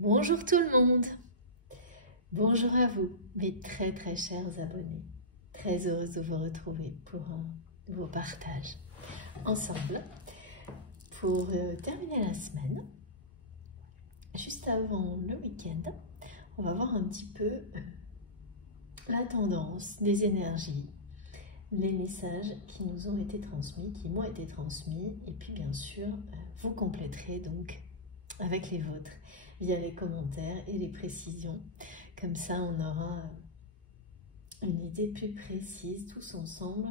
Bonjour tout le monde, bonjour à vous, mes très très chers abonnés. Très heureuse de vous retrouver pour un nouveau partage ensemble. Pour terminer la semaine, juste avant le week-end, on va voir un petit peu la tendance des énergies, les messages qui nous ont été transmis, qui m'ont été transmis, et puis bien sûr, vous compléterez donc avec les vôtres via les commentaires et les précisions. Comme ça, on aura une idée plus précise tous ensemble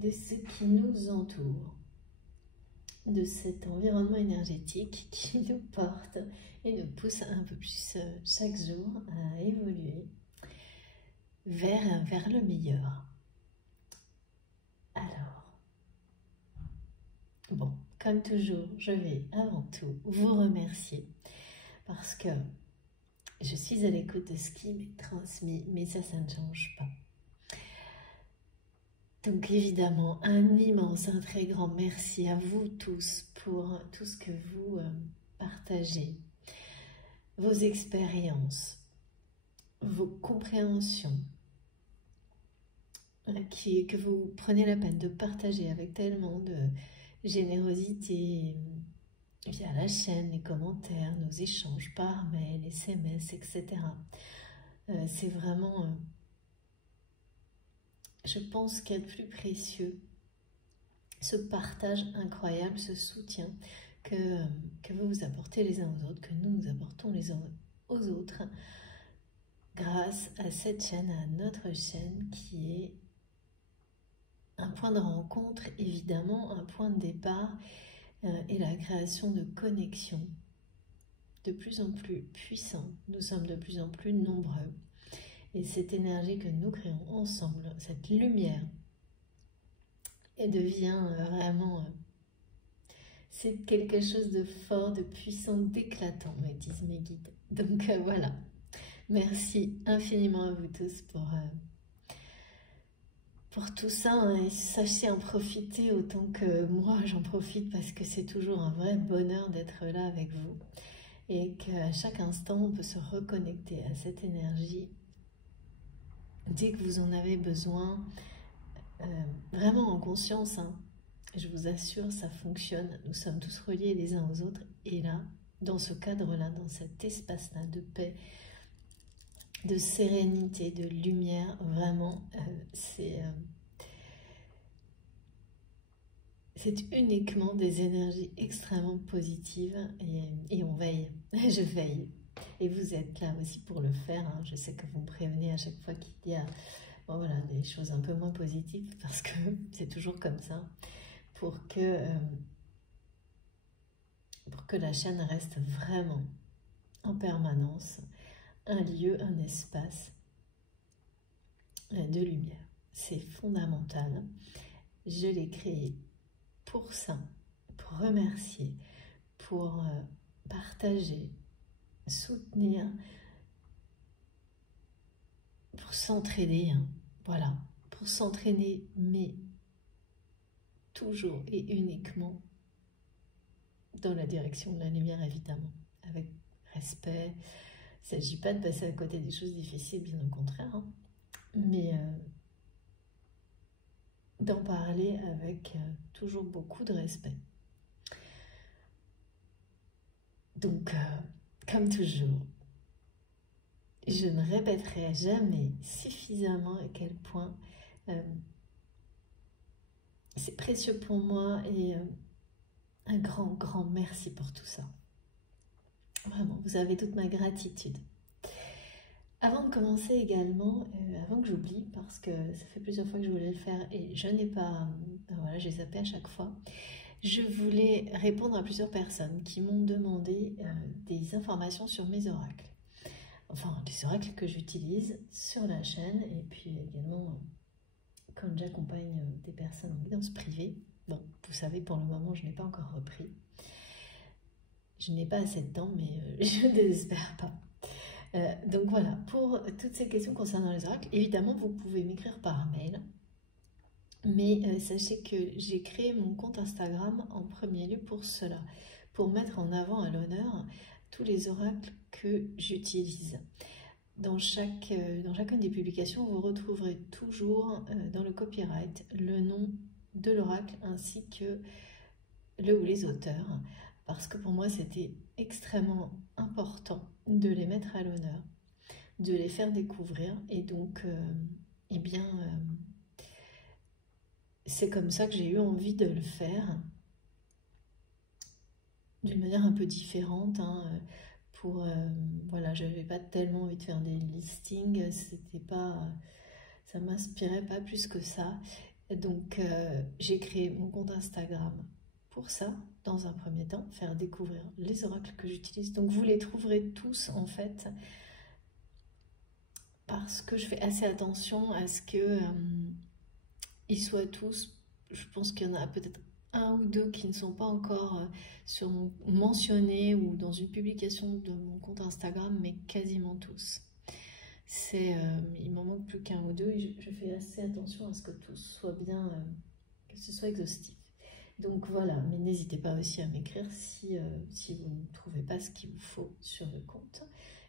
de ce qui nous entoure, de cet environnement énergétique qui nous porte et nous pousse un peu plus chaque jour à évoluer vers le meilleur. Alors, bon, comme toujours, je vais avant tout vous remercier parce que je suis à l'écoute de ce qui m'est transmis, mais ça ne change pas. Donc évidemment, un immense, un très grand merci à vous tous pour tout ce que vous partagez, vos expériences, vos compréhensions, que vous prenez la peine de partager avec tellement de générosité via la chaîne, les commentaires, nos échanges par mail, SMS, etc. C'est vraiment, je pense, qu'il y a de plus précieux, ce partage incroyable, ce soutien que vous vous apportez les uns aux autres, que nous apportons les uns aux autres, grâce à cette chaîne, à notre chaîne qui est un point de rencontre, évidemment, un point de départ, et la création de connexions de plus en plus puissants. Nous sommes de plus en plus nombreux. Et cette énergie que nous créons ensemble, cette lumière, elle devient vraiment... c'est quelque chose de fort, de puissant, d'éclatant, me disent mes guides. Donc voilà. Merci infiniment à vous tous pour tout ça, hein, et sachez en profiter autant que moi j'en profite parce que c'est toujours un vrai bonheur d'être là avec vous et qu'à chaque instant on peut se reconnecter à cette énergie dès que vous en avez besoin, vraiment en conscience, hein. Je vous assure, ça fonctionne, nous sommes tous reliés les uns aux autres et là, dans ce cadre-là, dans cet espace-là de paix, de sérénité, de lumière, vraiment, c'est uniquement des énergies extrêmement positives et on veille, je veille. Et vous êtes là aussi pour le faire, hein. Je sais que vous me prévenez à chaque fois qu'il y a voilà, des choses un peu moins positives parce que c'est toujours comme ça, pour que la chaîne reste vraiment en permanence un lieu, un espace de lumière. C'est fondamental. Je l'ai créé pour ça, pour remercier, pour partager, soutenir, pour s'entraider, hein. Voilà, pour s'entraîner, mais toujours et uniquement dans la direction de la lumière, évidemment, avec respect. Il ne s'agit pas de passer à côté des choses difficiles, bien au contraire, hein, mais d'en parler avec toujours beaucoup de respect. Donc, comme toujours, je ne répéterai jamais suffisamment à quel point c'est précieux pour moi et un grand, grand merci pour tout ça. Vraiment, vous avez toute ma gratitude. Avant de commencer également, avant que j'oublie, parce que ça fait plusieurs fois que je voulais le faire et je n'ai pas, voilà, j'ai zappé à chaque fois, je voulais répondre à plusieurs personnes qui m'ont demandé des informations sur mes oracles. Enfin, les oracles que j'utilise sur la chaîne et puis également quand j'accompagne des personnes en guidance privée. Bon, vous savez, pour le moment, je n'ai pas encore repris. Je n'ai pas assez de temps, mais je ne désespère pas. Donc voilà, pour toutes ces questions concernant les oracles, évidemment, vous pouvez m'écrire par mail. Mais sachez que j'ai créé mon compte Instagram en premier lieu pour cela, pour mettre en avant à l'honneur tous les oracles que j'utilise. Dans chacune des publications, vous retrouverez toujours dans le copyright le nom de l'oracle ainsi que le ou les auteurs, parce que pour moi c'était extrêmement important de les mettre à l'honneur, de les faire découvrir, et donc eh bien c'est comme ça que j'ai eu envie de le faire d'une manière un peu différente, hein, voilà, j'avais pas tellement envie de faire des listings, c'était pas, ça m'inspirait pas plus que ça. Donc j'ai créé mon compte Instagram pour ça, dans un premier temps, faire découvrir les oracles que j'utilise. Donc vous les trouverez tous en fait, parce que je fais assez attention à ce que ils soient tous, je pense qu'il y en a peut-être un ou deux qui ne sont pas encore mentionnés ou dans une publication de mon compte Instagram, mais quasiment tous. Il m'en manque plus qu'un ou deux, et je fais assez attention à ce que tous soient bien, que ce soit exhaustif. Donc voilà, mais n'hésitez pas aussi à m'écrire si vous ne trouvez pas ce qu'il vous faut sur le compte.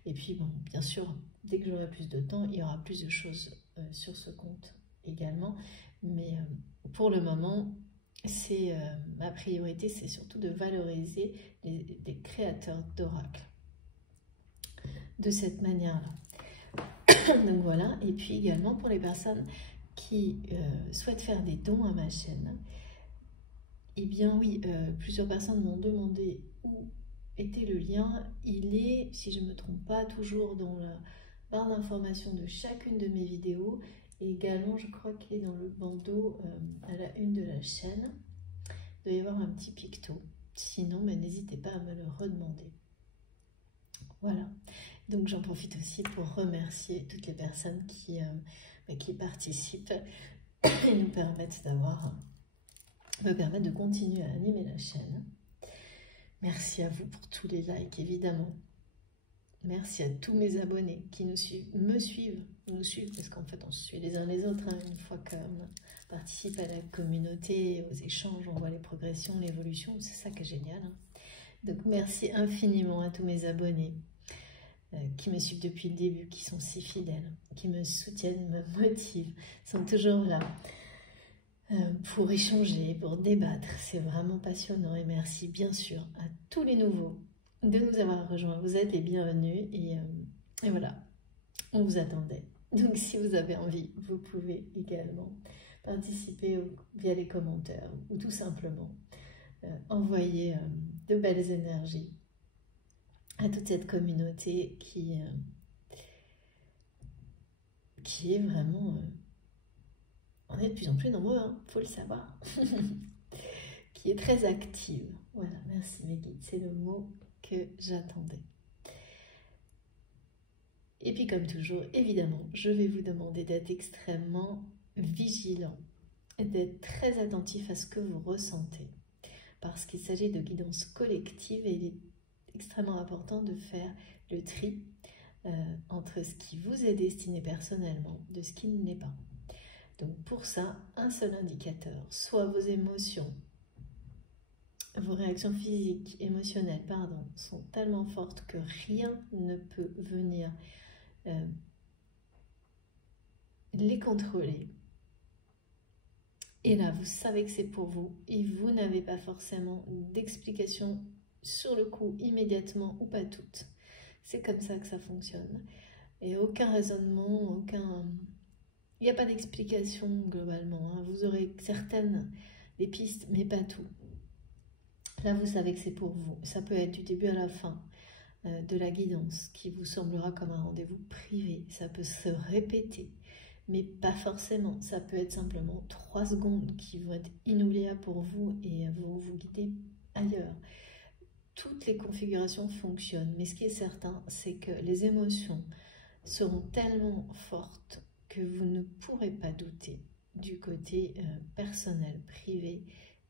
Et puis bon, bien sûr, dès que j'aurai plus de temps, il y aura plus de choses sur ce compte également. Mais pour le moment, ma priorité, c'est surtout de valoriser les créateurs d'oracles de cette manière-là. Donc voilà, et puis également pour les personnes qui souhaitent faire des dons à ma chaîne, eh bien oui, plusieurs personnes m'ont demandé où était le lien. Il est, si je ne me trompe pas, toujours dans la barre d'information de chacune de mes vidéos. Et également, je crois qu'il est dans le bandeau à la une de la chaîne. Il doit y avoir un petit picto. Sinon, n'hésitez pas à me le redemander. Voilà. Donc j'en profite aussi pour remercier toutes les personnes qui participent et me permettent de continuer à animer la chaîne. Merci à vous pour tous les likes, évidemment. Merci à tous mes abonnés qui nous suivent, parce qu'en fait on se suit les uns les autres, hein, une fois qu'on participe à la communauté, aux échanges, on voit les progressions, l'évolution, c'est ça qui est génial. Hein. Donc merci infiniment à tous mes abonnés qui me suivent depuis le début, qui sont si fidèles, qui me soutiennent, me motivent, sont toujours là pour échanger, pour débattre. C'est vraiment passionnant, et merci bien sûr à tous les nouveaux de nous avoir rejoints. Vous êtes les bienvenus, et voilà, on vous attendait. Donc si vous avez envie, vous pouvez également participer via les commentaires ou tout simplement envoyer de belles énergies à toute cette communauté qui est vraiment... on est de plus en plus nombreux, hein, faut le savoir. Qui est très active. Voilà, merci mes guides, c'est le mot que j'attendais. Et puis comme toujours, évidemment, je vais vous demander d'être extrêmement vigilant, d'être très attentif à ce que vous ressentez, parce qu'il s'agit de guidance collective, et il est extrêmement important de faire le tri entre ce qui vous est destiné personnellement de ce qui ne l'est pas. Donc pour ça, un seul indicateur, soit vos émotions, vos réactions physiques, émotionnelles, pardon, sont tellement fortes que rien ne peut venir les contrôler. Et là, vous savez que c'est pour vous, et vous n'avez pas forcément d'explication sur le coup, immédiatement, ou pas toutes. C'est comme ça que ça fonctionne. Et aucun raisonnement, il n'y a pas d'explication globalement. Hein. Vous aurez certaines des pistes, mais pas tout. Là, vous savez que c'est pour vous. Ça peut être du début à la fin de la guidance, qui vous semblera comme un rendez-vous privé. Ça peut se répéter, mais pas forcément. Ça peut être simplement 3 secondes qui vont être inoubliables pour vous et vont vous guider ailleurs. Toutes les configurations fonctionnent, mais ce qui est certain, c'est que les émotions seront tellement fortes que vous ne pourrez pas douter du côté personnel, privé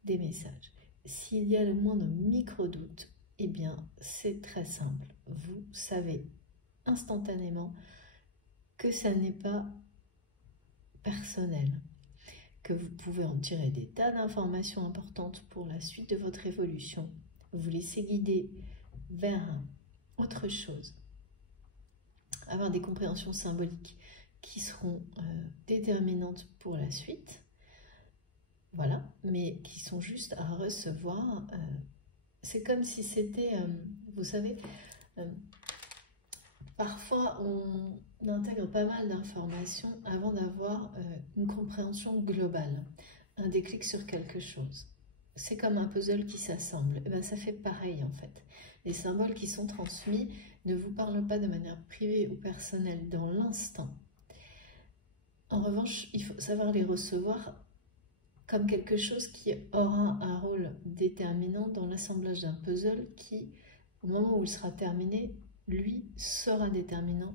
des messages. S'il y a le moindre micro-doute, eh bien, c'est très simple. Vous savez instantanément que ça n'est pas personnel, que vous pouvez en tirer des tas d'informations importantes pour la suite de votre évolution, vous laissez guider vers autre chose, avoir des compréhensions symboliques qui seront déterminantes pour la suite. Voilà, mais qui sont juste à recevoir. C'est comme si c'était, vous savez, parfois on intègre pas mal d'informations avant d'avoir une compréhension globale, un déclic sur quelque chose. C'est comme un puzzle qui s'assemble. Et ben, ça fait pareil en fait. Les symboles qui sont transmis ne vous parlent pas de manière privée ou personnelle dans l'instant. En revanche, il faut savoir les recevoir comme quelque chose qui aura un rôle déterminant dans l'assemblage d'un puzzle qui, au moment où il sera terminé, lui sera déterminant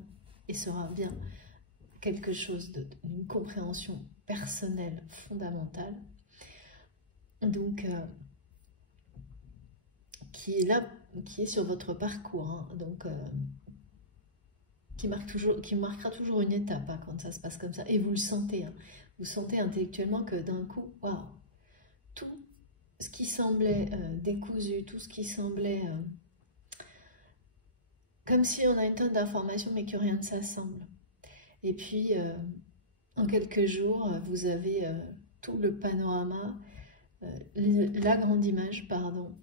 et sera bien quelque chose d'une compréhension personnelle fondamentale, donc qui est là, qui est sur votre parcours, hein, donc qui marquera toujours une étape hein, quand ça se passe comme ça, et vous le sentez, hein, vous sentez intellectuellement que d'un coup, waouh, tout ce qui semblait décousu, tout ce qui semblait comme si on a une tonne d'informations mais que rien ne s'assemble. Et puis, en quelques jours, vous avez tout le panorama, la grande image, pardon,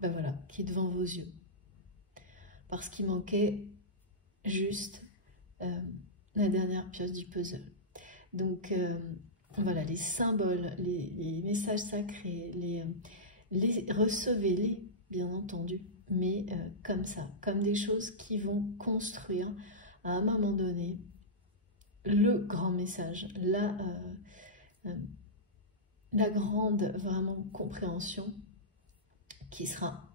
ben voilà, qui est devant vos yeux. Parce qu'il manquait juste la dernière pièce du puzzle. Donc, voilà, les symboles, les messages sacrés, recevez-les, bien entendu, mais comme ça, comme des choses qui vont construire à un moment donné le grand message, la grande vraiment compréhension qui sera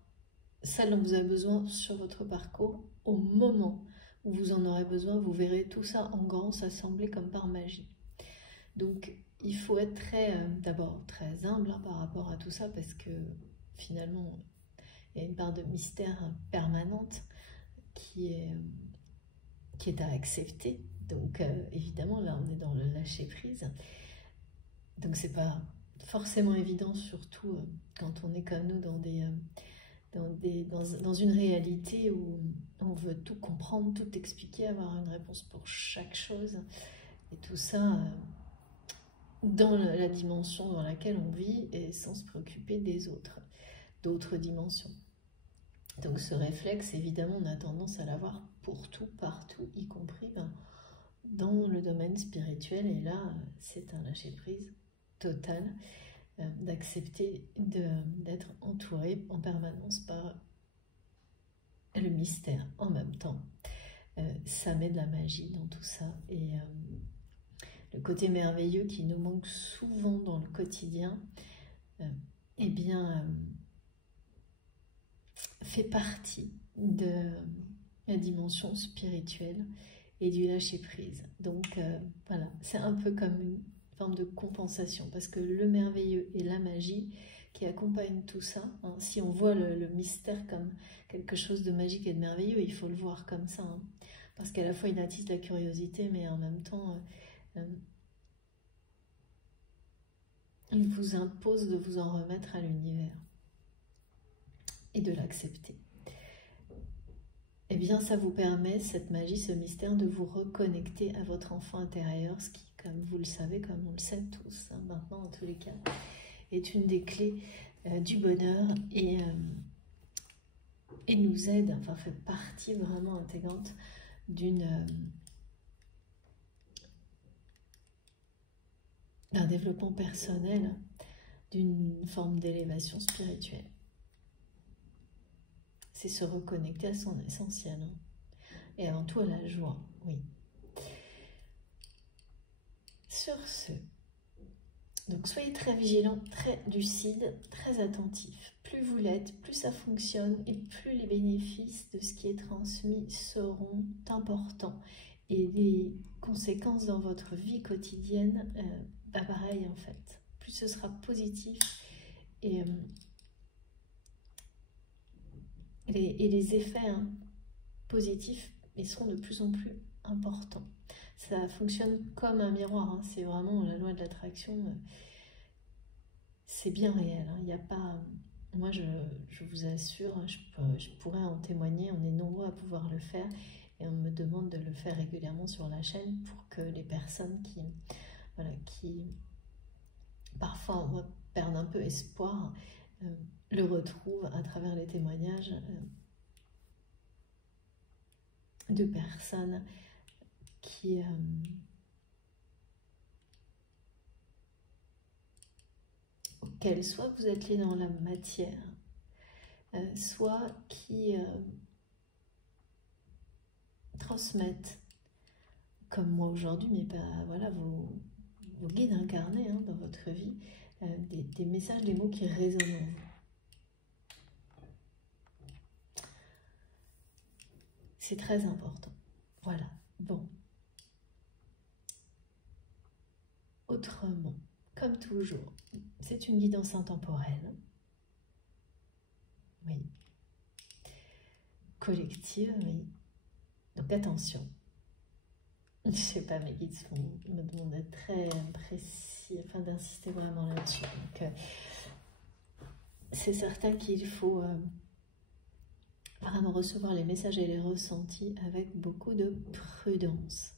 celle dont vous avez besoin sur votre parcours au moment où vous en aurez besoin. Vous verrez tout ça en grand s'assembler comme par magie. Donc il faut être d'abord très humble hein, par rapport à tout ça, parce que finalement il y a une part de mystère permanente qui est à accepter. Donc évidemment là on est dans le lâcher prise, donc c'est pas forcément évident, surtout quand on est comme nous dans une réalité où on veut tout comprendre, tout expliquer, avoir une réponse pour chaque chose, et tout ça dans la dimension dans laquelle on vit et sans se préoccuper des d'autres dimensions. Donc ce réflexe, évidemment, on a tendance à l'avoir pour tout, partout, y compris dans le domaine spirituel. Et là, c'est un lâcher-prise total, d'accepter d'être entouré en permanence par le mystère. En même temps, ça met de la magie dans tout ça. Et le côté merveilleux qui nous manque souvent dans le quotidien, eh bien, fait partie de la dimension spirituelle et du lâcher-prise. Donc voilà, c'est un peu comme une forme de compensation, parce que le merveilleux et la magie qui accompagnent tout ça, hein, si on voit le mystère comme quelque chose de magique et de merveilleux, il faut le voir comme ça, hein, parce qu'à la fois il attise la curiosité, mais en même temps il vous impose de vous en remettre à l'univers et de l'accepter. Eh bien, ça vous permet, cette magie, ce mystère, de vous reconnecter à votre enfant intérieur, ce qui, comme vous le savez, comme on le sait tous, hein, maintenant en tous les cas, est une des clés du bonheur et nous aide, enfin fait partie vraiment intégrante d'un développement personnel, d'une forme d'élévation spirituelle. C'est se reconnecter à son essentiel, hein. Et avant tout à la joie, oui. Sur ce, donc soyez très vigilants, très lucides, très attentifs. Plus vous l'êtes, plus ça fonctionne et plus les bénéfices de ce qui est transmis seront importants. Et les conséquences dans votre vie quotidienne, pareil en fait. Plus ce sera positif et les effets positifs seront de plus en plus importants. Ça fonctionne comme un miroir, hein. C'est vraiment la loi de l'attraction. C'est bien réel, hein. Il n'y a pas... Moi, je vous assure, je pourrais en témoigner, on est nombreux à pouvoir le faire. Et on me demande de le faire régulièrement sur la chaîne pour que les personnes qui parfois perdent un peu espoir, le retrouvent à travers les témoignages de personnes auxquelles soit vous êtes liés dans la matière, soit qui transmettent, comme moi aujourd'hui, mais pas, voilà, vos guides incarnés dans votre vie, des messages, des mots qui résonnent en vous. C'est très important. Voilà. Bon. Autrement, comme toujours, c'est une guidance intemporelle. Oui. Collective, oui. Donc attention. Je ne sais pas, mes guides me demandent d'être très précis, afin d'insister vraiment là-dessus. Donc, c'est certain qu'il faut vraiment recevoir les messages et les ressentis avec beaucoup de prudence.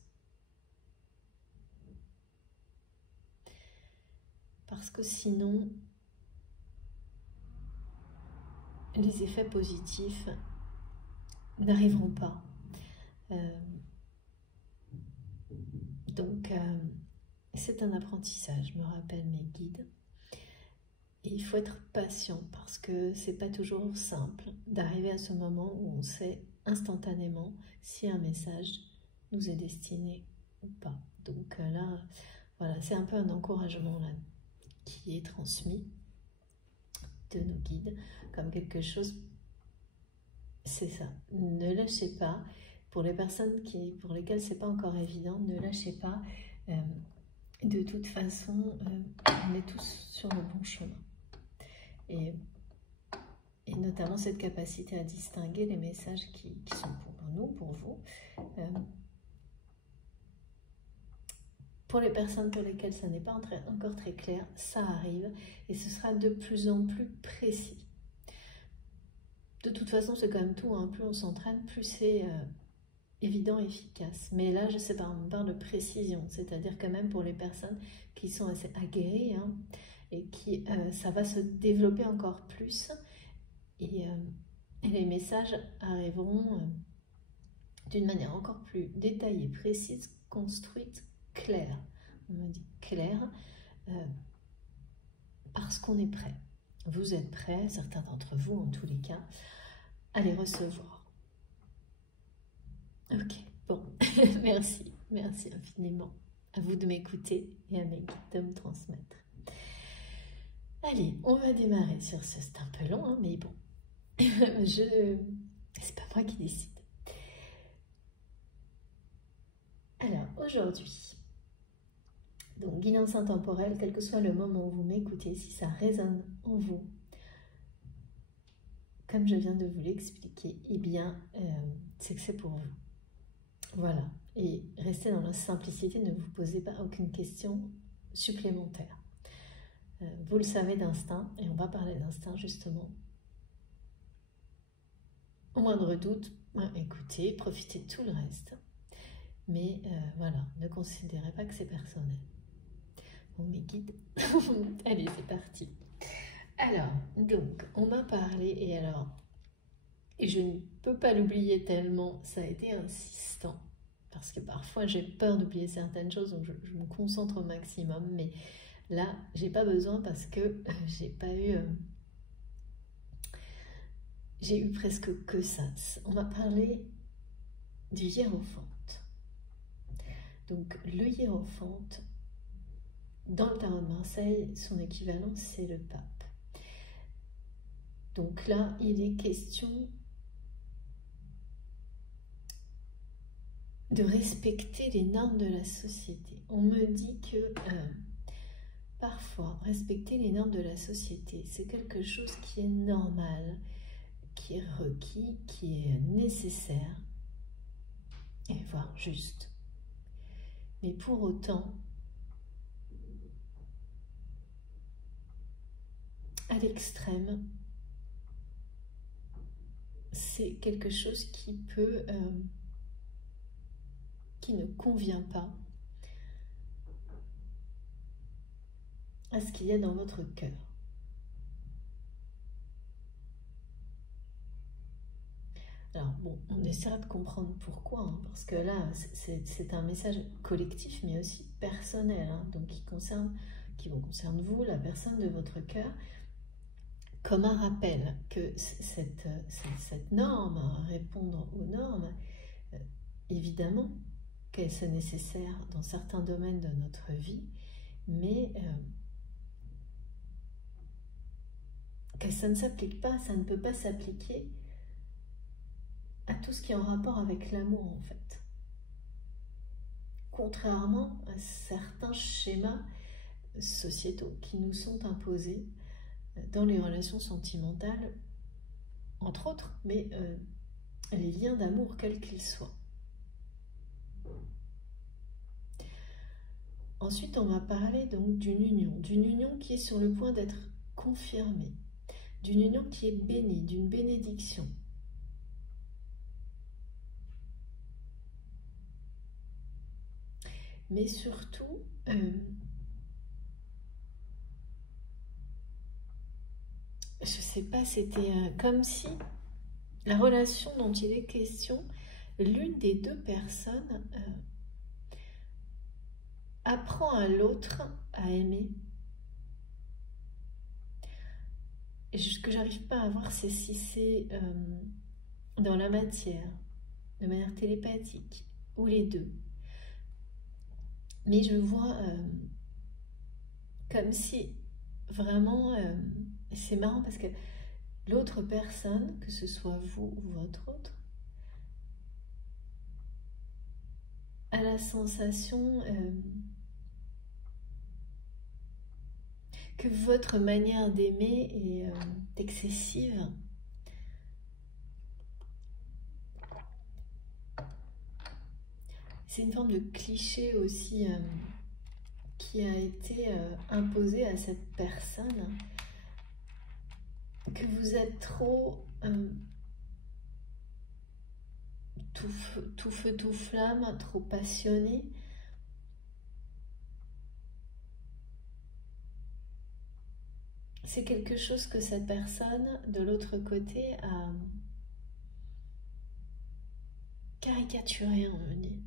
Parce que sinon, les effets positifs n'arriveront pas. Donc, c'est un apprentissage, je me rappelle mes guides. Et il faut être patient parce que c'est pas toujours simple d'arriver à ce moment où on sait instantanément si un message nous est destiné ou pas. Donc là, voilà, c'est un peu un encouragement là qui est transmis de nos guides comme quelque chose. C'est ça. Ne lâchez pas. Pour les personnes pour lesquelles c'est pas encore évident, ne lâchez pas. De toute façon, on est tous sur le bon chemin. Et notamment cette capacité à distinguer les messages qui sont pour nous, pour vous. Pour les personnes pour lesquelles ça n'est pas encore très clair, ça arrive et ce sera de plus en plus précis. De toute façon, c'est quand même tout, plus on s'entraîne, plus c'est évident, efficace. Mais là, je sais pas, on parle de précision, c'est-à-dire que même pour les personnes qui sont assez aguerries, et qui ça va se développer encore plus et les messages arriveront d'une manière encore plus détaillée, précise, construite, claire. On me dit claire parce qu'on est prêt. Vous êtes prêts, certains d'entre vous en tous les cas, à les recevoir. Ok, bon, merci infiniment à vous de m'écouter et à mes guides de me transmettre. Allez, on va démarrer sur ce, c'est un peu long, mais bon, c'est pas moi qui décide. Alors, aujourd'hui, donc guidance intemporelle, quel que soit le moment où vous m'écoutez, si ça résonne en vous, comme je viens de vous l'expliquer, eh bien, c'est que c'est pour vous. Voilà, et restez dans la simplicité, ne vous posez pas aucune question supplémentaire. Vous le savez d'instinct, et on va parler d'instinct justement. Au moindre doute, écoutez, profitez de tout le reste. Mais voilà, ne considérez pas que c'est personnel. Bon, mes guides, allez, c'est parti. Alors, donc, on m'a parlé, et je ne peux pas l'oublier tellement, ça a été insistant, parce que parfois j'ai peur d'oublier certaines choses, donc je me concentre au maximum, mais là, j'ai pas besoin parce que j'ai eu presque que ça. On m'a parlé du hiérophante. Donc, le hiérophante, dans le tarot de Marseille, son équivalent, c'est le pape. Donc là, il est question de respecter les normes de la société. On me dit que parfois, respecter les normes de la société, c'est quelque chose qui est normal, qui est requis, qui est nécessaire, et voire juste. Mais pour autant, à l'extrême, c'est quelque chose qui peut qui ne convient pas à ce qu'il y a dans votre cœur. Alors bon, on essaiera de comprendre pourquoi, hein, parce que là, c'est un message collectif, mais aussi personnel, hein, donc qui vous concerne vous, la personne de votre cœur, comme un rappel que cette norme, répondre aux normes, évidemment qu'elles sont nécessaires dans certains domaines de notre vie, mais que ça ne s'applique pas, ça ne peut pas s'appliquer à tout ce qui est en rapport avec l'amour, en fait. Contrairement à certains schémas sociétaux qui nous sont imposés dans les relations sentimentales, entre autres, mais les liens d'amour, quels qu'ils soient. Ensuite, on va parler donc d'une union qui est sur le point d'être confirmée, d'une union qui est bénie, d'une bénédiction. Mais surtout, je ne sais pas, c'était comme si la relation dont il est question, l'une des deux personnes apprend à l'autre à aimer. Et ce que j'arrive pas à voir, c'est si c'est dans la matière, de manière télépathique, ou les deux. Mais je vois comme si vraiment, c'est marrant parce que l'autre personne, que ce soit vous ou votre autre, a la sensation que votre manière d'aimer est excessive. C'est une forme de cliché aussi qui a été imposé à cette personne, que vous êtes trop tout feu, tout flamme, trop passionné. C'est quelque chose que cette personne, de l'autre côté, a caricaturé, on me dit.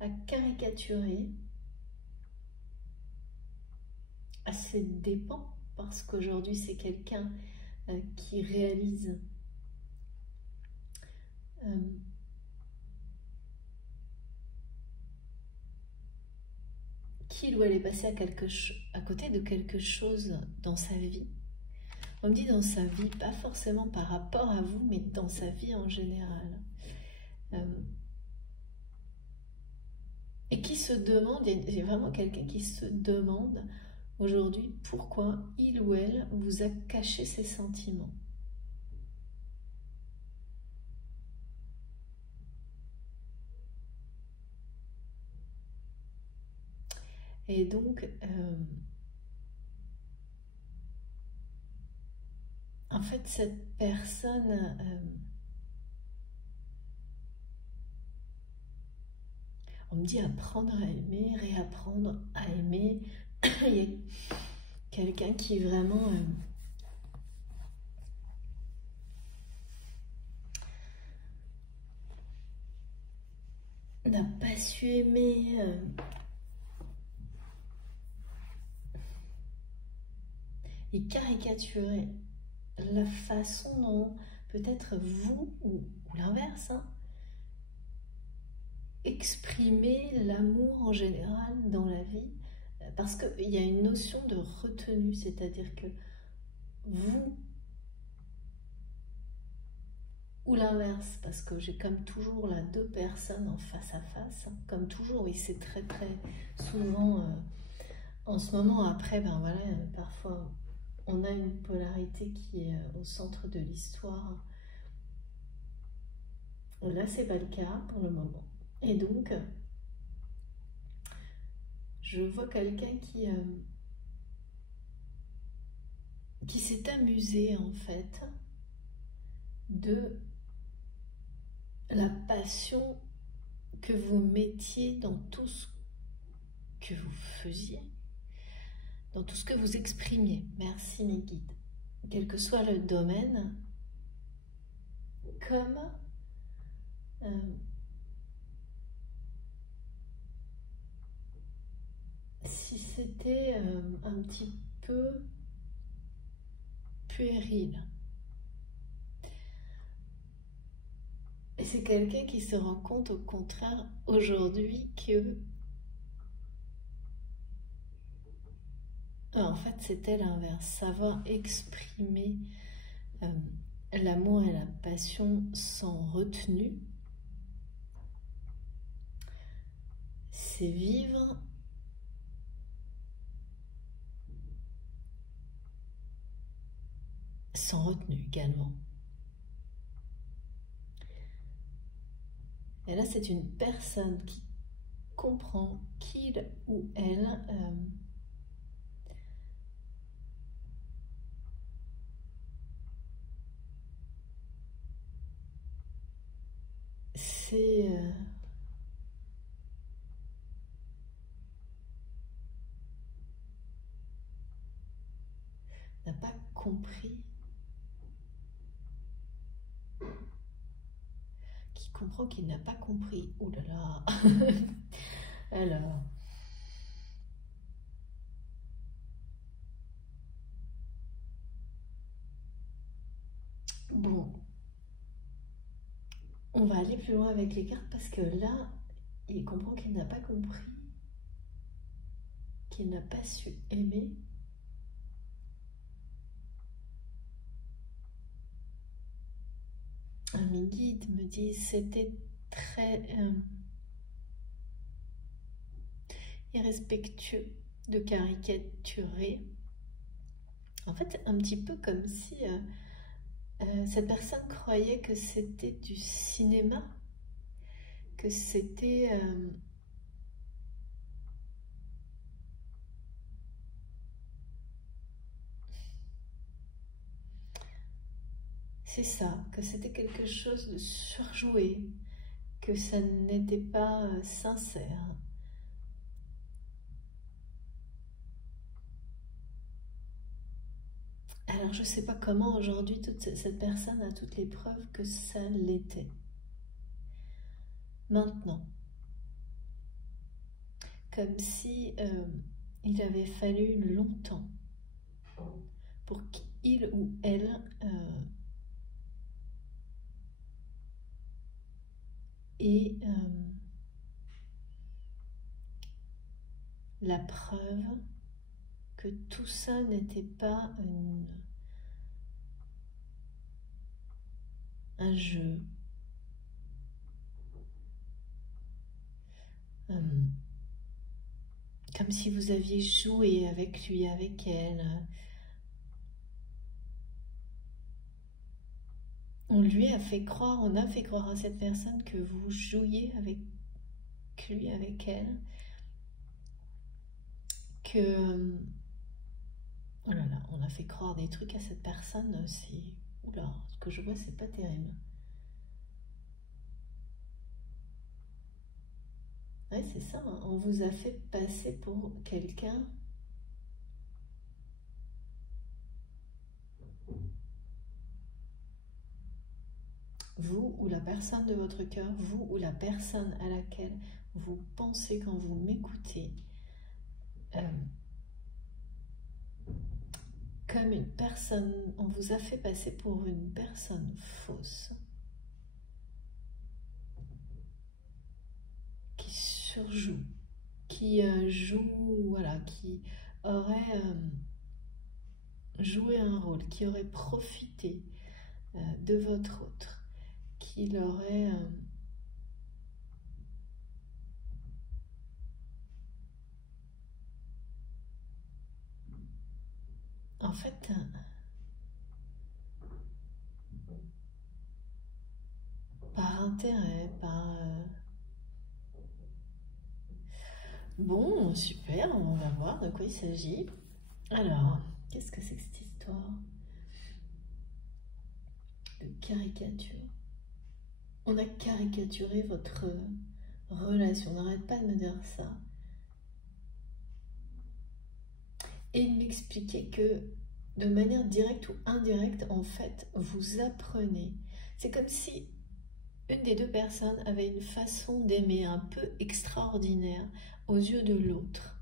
A caricaturé à ses dépens, parce qu'aujourd'hui c'est quelqu'un qui réalise qu'il ou elle est passé à côté de quelque chose dans sa vie. On me dit dans sa vie, pas forcément par rapport à vous, mais dans sa vie en général. Et qui se demande, il y a vraiment quelqu'un qui se demande aujourd'hui pourquoi il ou elle vous a caché ses sentiments. Et donc, en fait, cette personne on me dit apprendre à aimer, réapprendre à aimer. Il y a quelqu'un qui vraiment n'a pas su aimer. Et caricaturer la façon dont peut-être vous, ou l'inverse, hein, exprimer l'amour en général dans la vie, parce qu'il y a une notion de retenue, c'est-à-dire que vous, ou l'inverse, parce que j'ai comme toujours là deux personnes en face à face, hein, comme toujours, oui, c'est très souvent, en ce moment, après, ben voilà, parfois on a une polarité qui est au centre de l'histoire. Là, c'est pas le cas pour le moment. Et donc, je vois quelqu'un qui s'est amusé, en fait, de la passion que vous mettiez dans tout ce que vous faisiez, dans tout ce que vous exprimiez. Merci mes guides. Quel que soit le domaine, comme si c'était un petit peu puéril. Et c'est quelqu'un qui se rend compte au contraire aujourd'hui que en fait c'était l'inverse, savoir exprimer l'amour et la passion sans retenue, c'est vivre sans retenue également. Et là, c'est une personne qui comprend qu'il ou elle n'a pas compris, qui comprend qu'il n'a pas compris. Ouh là là. Alors, bon, on va aller plus loin avec les cartes parce que là, il comprend qu'il n'a pas compris, qu'il n'a pas su aimer. Mes guides me disent c'était très irrespectueux de caricaturer. En fait, un petit peu comme si cette personne croyait que c'était du cinéma, que c'était c'est ça, que c'était quelque chose de surjoué, que ça n'était pas sincère. Alors je ne sais pas comment aujourd'hui cette personne a toutes les preuves que ça l'était. Maintenant, comme si il avait fallu longtemps pour qu'il ou elle ait la preuve que tout ça n'était pas un jeu, comme si vous aviez joué avec lui, avec elle. On lui a fait croire, on a fait croire à cette personne que vous jouiez avec lui, avec elle, que oh là là, on a fait croire des trucs à cette personne, c'est oula, ce que je vois c'est pas terrible. Ouais, c'est ça, hein. On vous a fait passer pour quelqu'un vous ou la personne de votre cœur, vous ou la personne à laquelle vous pensez quand vous m'écoutez, comme une personne, on vous a fait passer pour une personne fausse, qui surjoue, qui joue, voilà, qui aurait joué un rôle, qui aurait profité de votre autre, qui l'aurait en fait par intérêt, par bon, super, on va voir de quoi il s'agit. Alors, qu'est-ce que c'est que cette histoire de caricature? on a caricaturé votre relation. On n'arrête pas de me dire ça. Et de m'expliquer que de manière directe ou indirecte, en fait, vous apprenez. C'est comme si une des deux personnes avait une façon d'aimer un peu extraordinaire aux yeux de l'autre.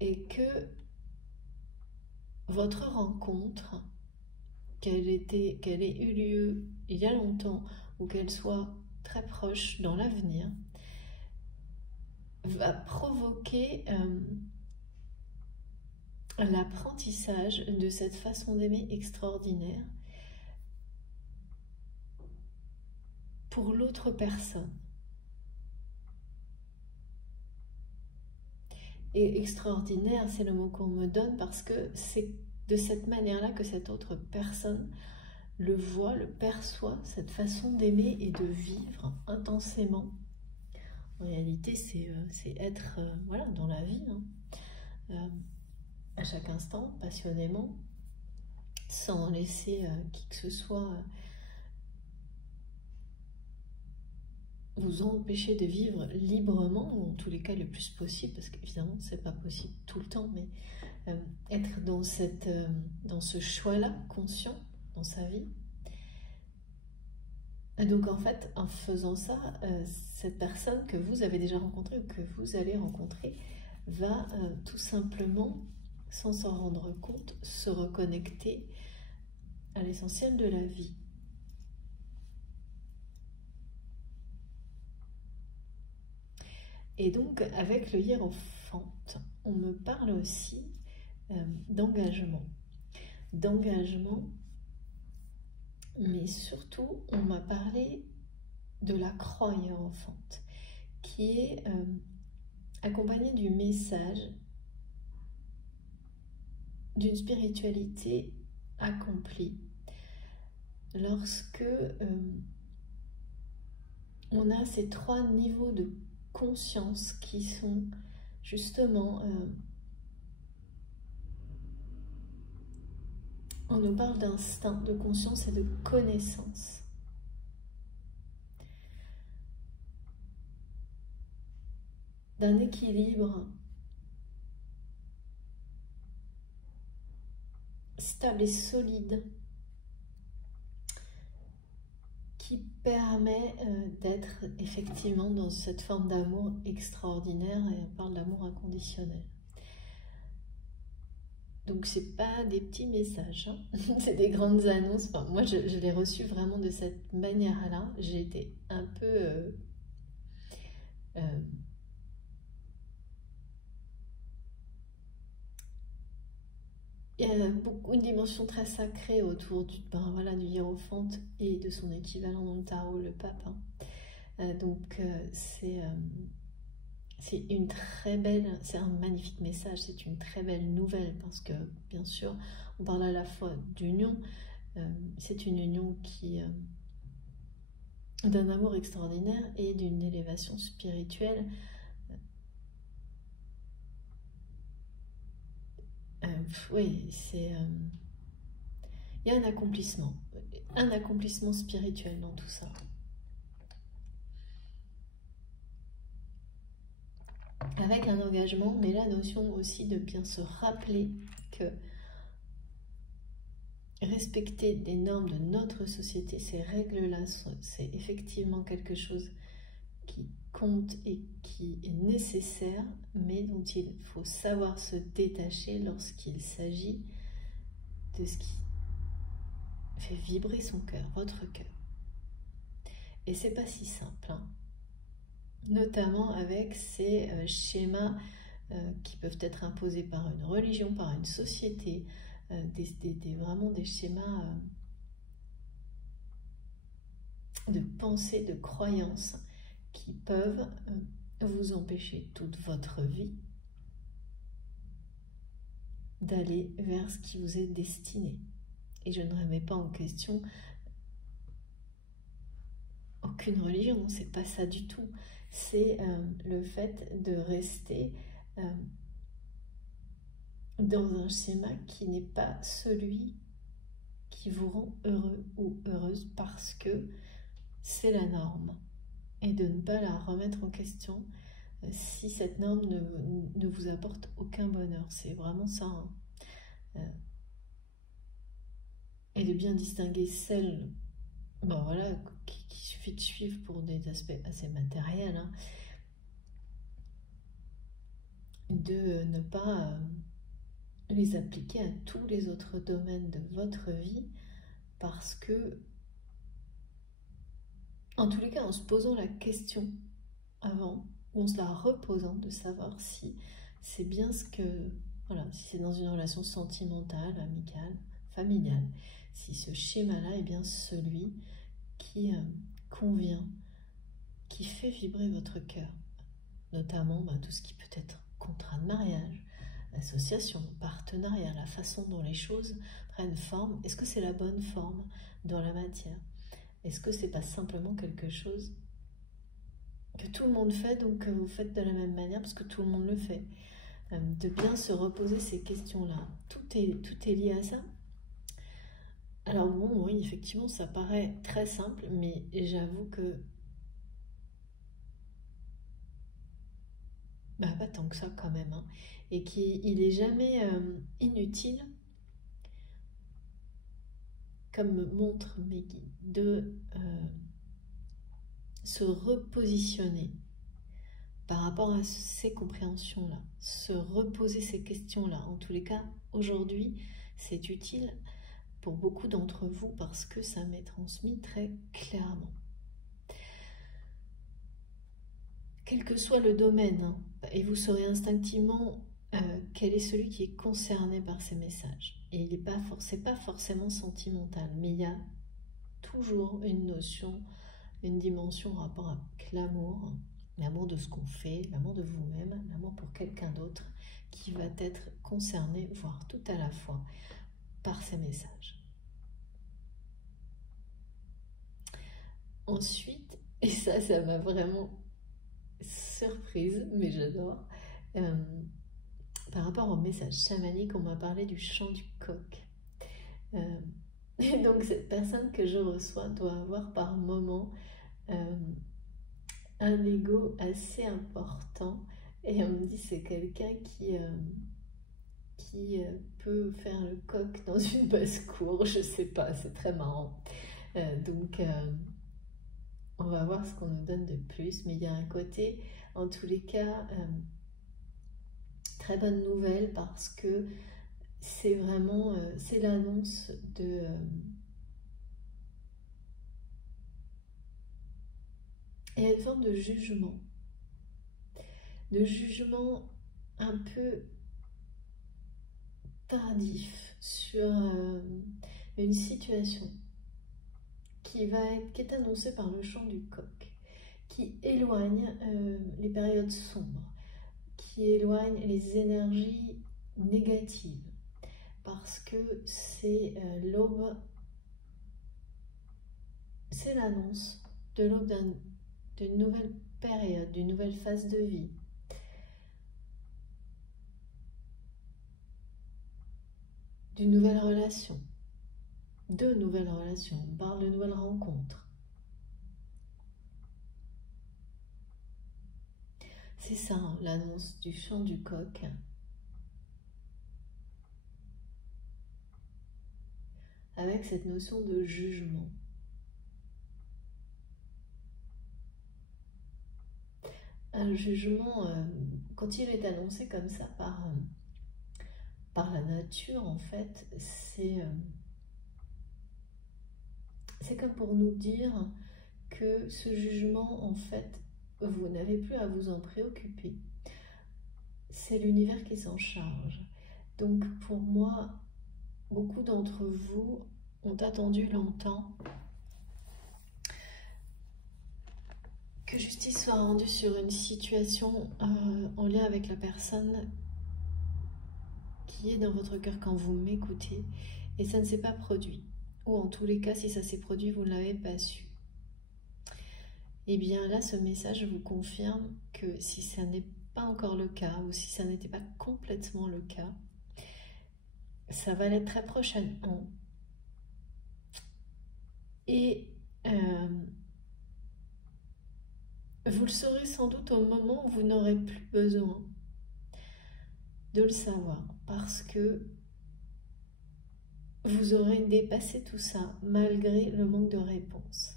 Et que votre rencontre, qu'elle ait eu lieu il y a longtemps ou qu'elle soit très proche dans l'avenir, va provoquer l'apprentissage de cette façon d'aimer extraordinaire pour l'autre personne. Et extraordinaire, c'est le mot qu'on me donne parce que c'est de cette manière-là que cette autre personne le voit, le perçoit, cette façon d'aimer et de vivre intensément. En réalité, c'est être voilà, dans la vie, hein, à chaque instant, passionnément, sans laisser qui que ce soit vous empêcher de vivre librement, ou en tous les cas le plus possible, parce qu'évidemment c'est pas possible tout le temps, mais être dans ce choix-là conscient dans sa vie. Et donc en fait, en faisant ça, cette personne que vous avez déjà rencontrée ou que vous allez rencontrer va tout simplement, sans s'en rendre compte, se reconnecter à l'essentiel de la vie. Et donc, avec le hiérophante, on me parle aussi d'engagement. D'engagement, mais surtout, on m'a parlé de la croix hiérophante, qui est accompagnée du message d'une spiritualité accomplie. Lorsque on a ces 3 niveaux de conscience qui sont justement, on nous parle d'instinct, de conscience et de connaissance. D'un équilibre stable et solide qui permet d'être effectivement dans cette forme d'amour extraordinaire, et on parle d'amour inconditionnel. Donc c'est pas des petits messages, hein. C'est des grandes annonces. Enfin, moi je l'ai reçu vraiment de cette manière-là. J'ai été un peu il y a une dimension très sacrée autour du hiérophante et de son équivalent dans le tarot, le pape, hein. Donc c'est une très belle, c'est un magnifique message, c'est une très belle nouvelle parce que bien sûr on parle à la fois d'union, c'est une union qui d'un amour extraordinaire et d'une élévation spirituelle. Oui, c'est il y a un accomplissement spirituel dans tout ça. Avec un engagement, mais la notion aussi de bien se rappeler que respecter des normes de notre société, ces règles-là, c'est effectivement quelque chose qui compte et qui est nécessaire, mais dont il faut savoir se détacher lorsqu'il s'agit de ce qui fait vibrer son cœur, votre cœur. Et c'est pas si simple, hein. Notamment avec ces schémas qui peuvent être imposés par une religion, par une société, vraiment des schémas de pensée, de croyances qui peuvent vous empêcher toute votre vie d'aller vers ce qui vous est destiné. Et je ne remets pas en question aucune religion, c'est pas ça du tout. C'est le fait de rester dans un schéma qui n'est pas celui qui vous rend heureux ou heureuse parce que c'est la norme, et de ne pas la remettre en question si cette norme ne vous apporte aucun bonheur. C'est vraiment ça, hein. Et de bien distinguer celle, ben voilà, qu'il suffit de suivre pour des aspects assez matériels, hein, de ne pas les appliquer à tous les autres domaines de votre vie, parce que, en tous les cas, en se posant la question avant, ou en se la reposant, de savoir si c'est bien ce que, voilà, si c'est dans une relation sentimentale, amicale, familiale, si ce schéma-là est bien celui qui convient, qui fait vibrer votre cœur, notamment tout ce qui peut être contrat de mariage, association, partenariat, la façon dont les choses prennent forme. Est-ce que c'est la bonne forme dans la matière? Est-ce que c'est pas simplement quelque chose que tout le monde fait, donc que vous faites de la même manière parce que tout le monde le fait? De bien se reposer ces questions-là. Tout est lié à ça. Alors bon, oui, effectivement, ça paraît très simple, mais j'avoue que pas tant que ça quand même, hein. Et qu'il n'est jamais inutile, comme me montre mes guides, de se repositionner par rapport à ces compréhensions-là, se reposer ces questions-là. En tous les cas, aujourd'hui, c'est utile pour beaucoup d'entre vous parce que ça m'est transmis très clairement. Quel que soit le domaine, hein, et vous saurez instinctivement quel est celui qui est concerné par ces messages. Et il n'est pas, pas forcément sentimental, mais il y a toujours une notion, une dimension en rapport avec l'amour, l'amour de ce qu'on fait, l'amour de vous-même, l'amour pour quelqu'un d'autre, qui va être concerné, voire tout à la fois, par ces messages. Ensuite, et ça m'a vraiment surprise, mais j'adore, par rapport au message chamanique, on m'a parlé du chant du coq. Et donc cette personne que je reçois doit avoir par moment un ego assez important, et on me dit c'est quelqu'un qui peut faire le coq dans une basse-cour, je sais pas, c'est très marrant. Donc on va voir ce qu'on nous donne de plus, mais il y a un côté, en tous les cas, très bonne nouvelle, parce que c'est vraiment, c'est l'annonce de et une forme de jugement un peu tardif sur une situation qui est annoncée par le chant du coq, qui éloigne les périodes sombres, qui éloigne les énergies négatives, parce que c'est l'aube, c'est l'annonce de l'aube d'une nouvelle période, d'une nouvelle phase de vie. D'une nouvelle relation, de nouvelles relations, on parle de nouvelles rencontres. C'est ça, hein, l'annonce du chant du coq. Avec cette notion de jugement. Un jugement, quand il est annoncé comme ça par la nature, en fait, c'est comme pour nous dire que ce jugement, en fait, vous n'avez plus à vous en préoccuper. C'est l'univers qui s'en charge. Donc pour moi, beaucoup d'entre vous ont attendu longtemps que justice soit rendue sur une situation en lien avec la personne qui est dans votre cœur quand vous m'écoutez, et ça ne s'est pas produit. Ou en tous les cas, si ça s'est produit, vous ne l'avez pas su. Et bien là, ce message vous confirme que si ça n'est pas encore le cas, ou si ça n'était pas complètement le cas, ça va l'être très prochainement. Et vous le saurez sans doute au moment où vous n'aurez plus besoin de le savoir, parce que vous aurez dépassé tout ça malgré le manque de réponse.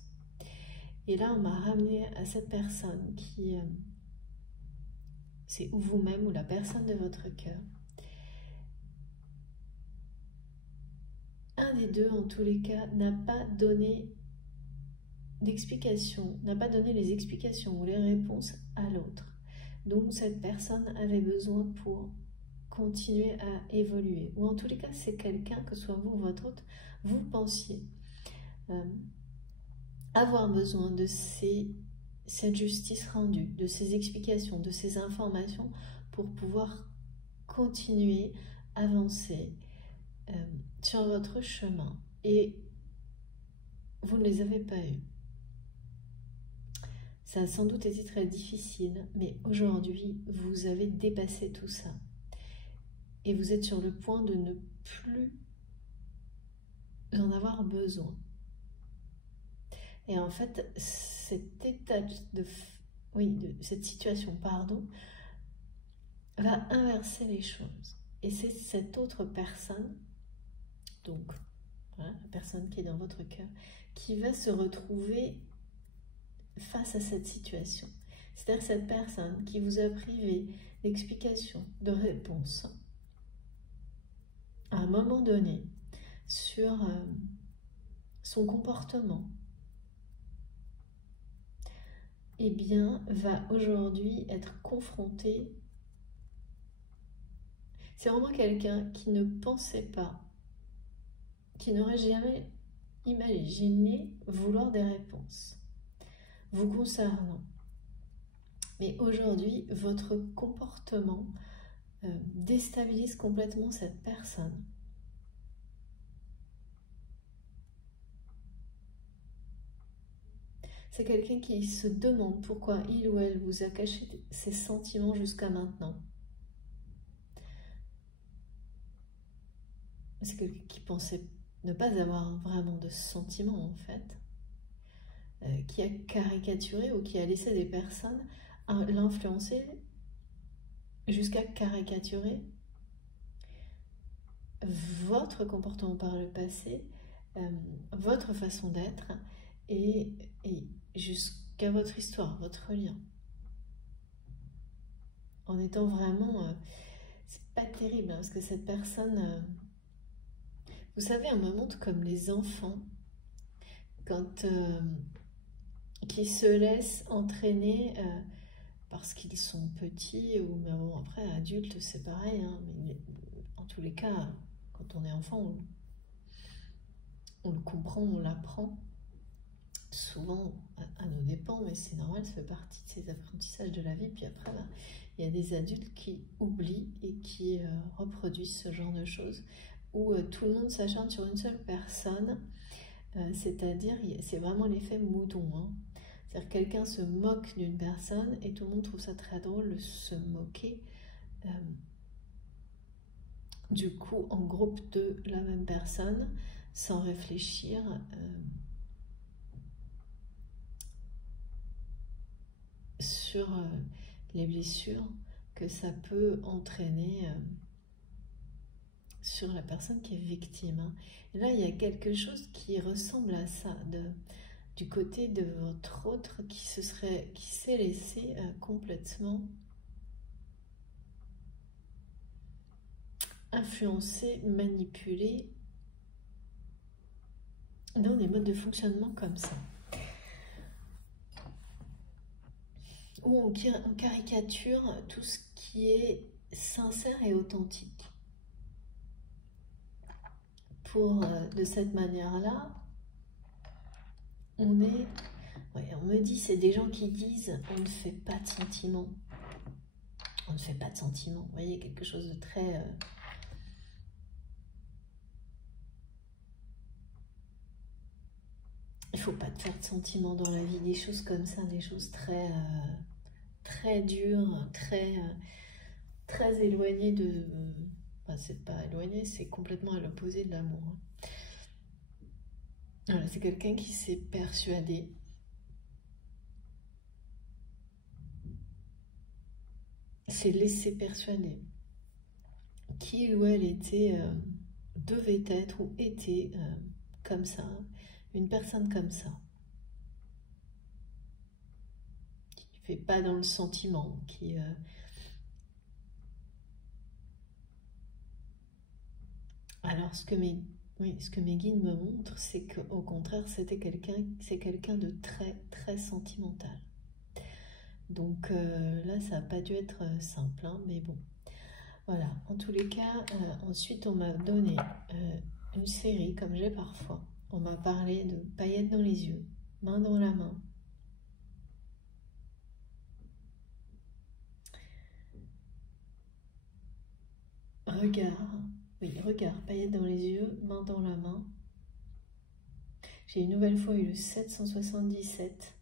Et là, on m'a ramené à cette personne qui, c'est ou vous-même ou la personne de votre cœur. Un des deux, en tous les cas, n'a pas donné d'explication, n'a pas donné les explications ou les réponses à l'autre. Donc cette personne avait besoin pour continuer à évoluer. Ou en tous les cas, c'est quelqu'un, que ce soit vous ou votre autre, vous pensiez avoir besoin de cette justice rendue, de ces explications, de ces informations pour pouvoir continuer, avancer sur votre chemin. Et vous ne les avez pas eus. Ça a sans doute été très difficile, mais aujourd'hui, vous avez dépassé tout ça. Et vous êtes sur le point de ne plus en avoir besoin. Et en fait, cet état de cette situation, pardon, va inverser les choses. Et c'est cette autre personne, donc voilà, la personne qui est dans votre cœur, qui va se retrouver face à cette situation. C'est-à-dire cette personne qui vous a privé d'explication, de réponse, à un moment donné, sur son comportement, eh bien, va aujourd'hui être confronté. C'est vraiment quelqu'un qui ne pensait pas, qui n'aurait jamais imaginé vouloir des réponses vous concernant. Mais aujourd'hui, votre comportement déstabilise complètement cette personne. C'est quelqu'un qui se demande pourquoi il ou elle vous a caché ses sentiments jusqu'à maintenant. C'est quelqu'un qui pensait ne pas avoir vraiment de sentiments en fait, qui a caricaturé ou qui a laissé des personnes l'influencer jusqu'à caricaturer votre comportement par le passé, votre façon d'être et jusqu'à votre histoire, votre lien. En étant vraiment... c'est pas terrible hein, parce que cette personne... vous savez, on me montre comme les enfants quand qui se laissent entraîner parce qu'ils sont petits ou mais bon, après adultes c'est pareil hein, mais en tous les cas quand on est enfant on le comprend, on l'apprend souvent à nos dépens, mais c'est normal, ça fait partie de ces apprentissages de la vie. Puis après il y a des adultes qui oublient et qui reproduisent ce genre de choses où tout le monde s'acharne sur une seule personne, c'est-à-dire c'est vraiment l'effet mouton hein. C'est-à-dire que quelqu'un se moque d'une personne et tout le monde trouve ça très drôle de se moquer du coup en groupe de la même personne sans réfléchir sur les blessures que ça peut entraîner sur la personne qui est victime hein. Et là il y a quelque chose qui ressemble à ça du côté de votre autre qui s'est laissé complètement influencer, manipuler dans des modes de fonctionnement comme ça. Où on caricature tout ce qui est sincère et authentique. De cette manière-là, on me dit, c'est des gens qui disent on ne fait pas de sentiments. On ne fait pas de sentiments. Vous voyez, quelque chose de très... il ne faut pas faire de sentiments dans la vie, des choses comme ça, des choses très, très dures, très, très éloignées de... Enfin, c'est pas éloigné, c'est complètement à l'opposé de l'amour. Voilà, c'est quelqu'un qui s'est persuadé, s'est laissé persuader qu'il ou elle était, devait être ou était comme ça, une personne comme ça, qui ne fait pas dans le sentiment, qui... Alors, oui, ce que mes guides me montrent, c'est qu'au contraire, c'est quelqu'un de très, très sentimental. Donc là, ça n'a pas dû être simple, hein, mais bon. Voilà, en tous les cas, ensuite on m'a donné une série, comme j'ai parfois. On m'a parlé de paillettes dans les yeux, main dans la main. Regard, oui, regard, paillettes dans les yeux, main dans la main. J'ai une nouvelle fois eu le 777.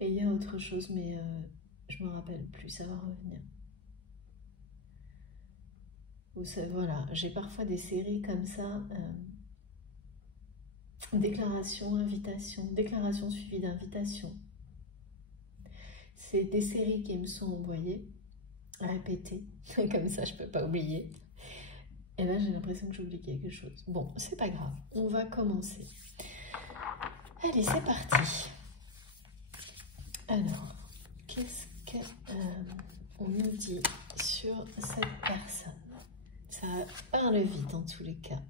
Et il y a autre chose, mais je me rappelle plus, ça va revenir. Voilà, j'ai parfois des séries comme ça, déclaration, invitation, déclaration suivie d'invitation. C'est des séries qui me sont envoyées, répétées, comme ça je peux pas oublier. Et là j'ai l'impression que j'oublie quelque chose. Bon, c'est pas grave, on va commencer. Allez, c'est parti. Alors, qu'est-ce qu'on nous dit sur cette personne? Ça parle vite en tous les cas.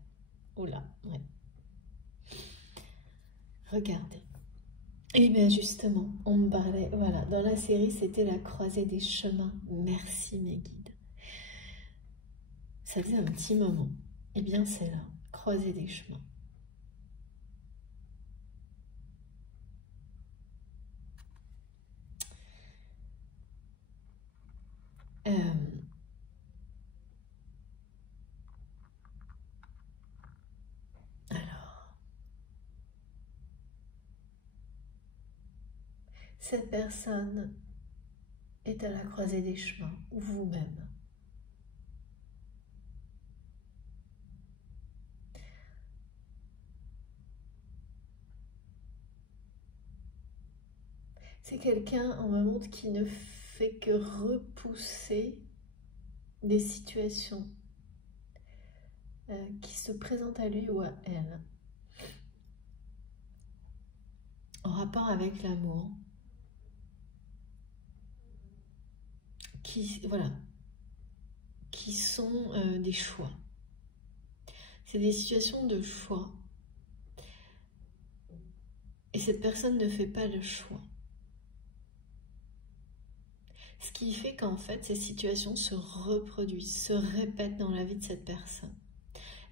Oula, ouais. Regardez. Et bien justement, on me parlait, voilà, dans la série, c'était la croisée des chemins. Merci mes guides. Ça faisait un petit moment. Et bien c'est là, croisée des chemins. Alors, cette personne est à la croisée des chemins, ou vous-même. C'est quelqu'un, on me montre, qui ne fait que repousser des situations qui se présentent à lui ou à elle, en rapport avec l'amour, voilà, qui sont des choix. C'est des situations de choix. Et cette personne ne fait pas le choix. Ce qui fait qu'en fait, ces situations se reproduisent, se répètent dans la vie de cette personne.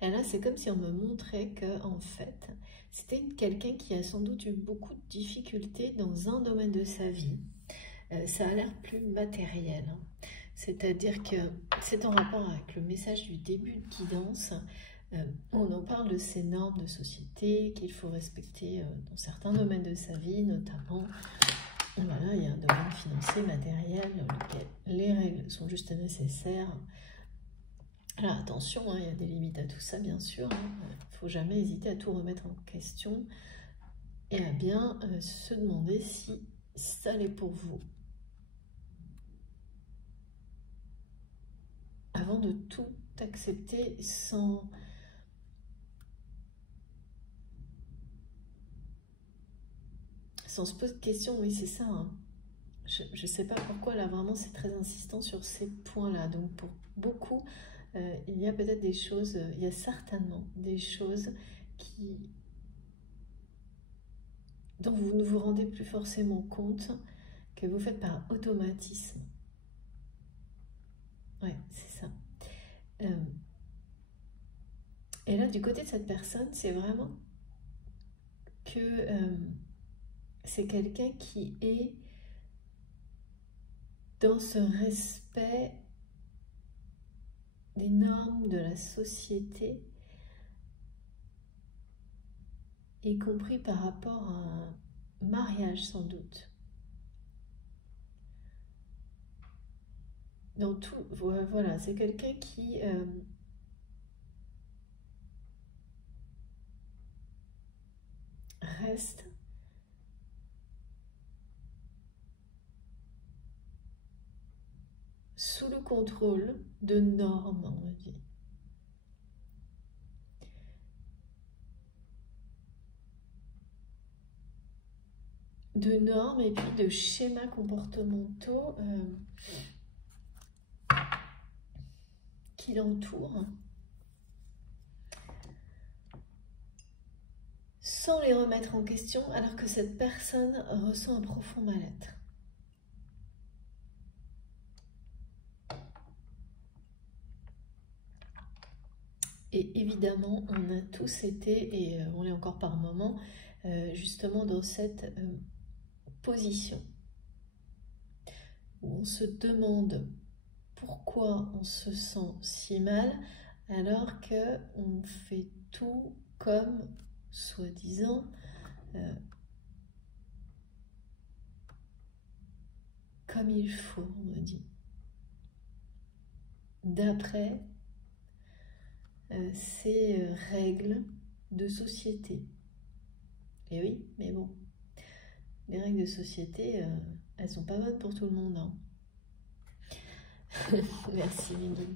Et là, c'est comme si on me montrait que, en fait, c'était quelqu'un qui a sans doute eu beaucoup de difficultés dans un domaine de sa vie. Ça a l'air plus matériel. Hein. C'est-à-dire que c'est en rapport avec le message du début de guidance. On en parle de ces normes de société qu'il faut respecter dans certains domaines de sa vie, notamment, voilà, il y a un domaine financier, matériel, dans lequel les règles sont juste nécessaires. Alors attention, hein, il y a des limites à tout ça, bien sûr. Il ne faut jamais hésiter à tout remettre en question et à bien se demander si ça l'est pour vous. Avant de tout accepter sans se poser de questions. Oui, c'est ça. Hein. Je ne sais pas pourquoi, là, vraiment, c'est très insistant sur ces points-là. Donc, pour beaucoup, il y a peut-être des choses, il y a certainement des choses dont vous ne vous rendez plus forcément compte, que vous faites par automatisme. Ouais, c'est ça. Et là, du côté de cette personne, c'est vraiment que c'est quelqu'un qui est dans ce respect des normes de la société, y compris par rapport à un mariage sans doute. Dans tout, voilà, c'est quelqu'un qui reste sous le contrôle de normes, on dit. De normes et puis de schémas comportementaux qui l'entourent, sans les remettre en question, alors que cette personne ressent un profond mal-être. Et évidemment, on a tous été, et on l'est encore par moments, justement dans cette position où on se demande pourquoi on se sent si mal alors qu'on fait tout comme, soi-disant, comme il faut, on me dit, d'après ces règles de société. Et oui, mais bon, les règles de société, elles sont pas bonnes pour tout le monde. Hein. Merci, Mégane.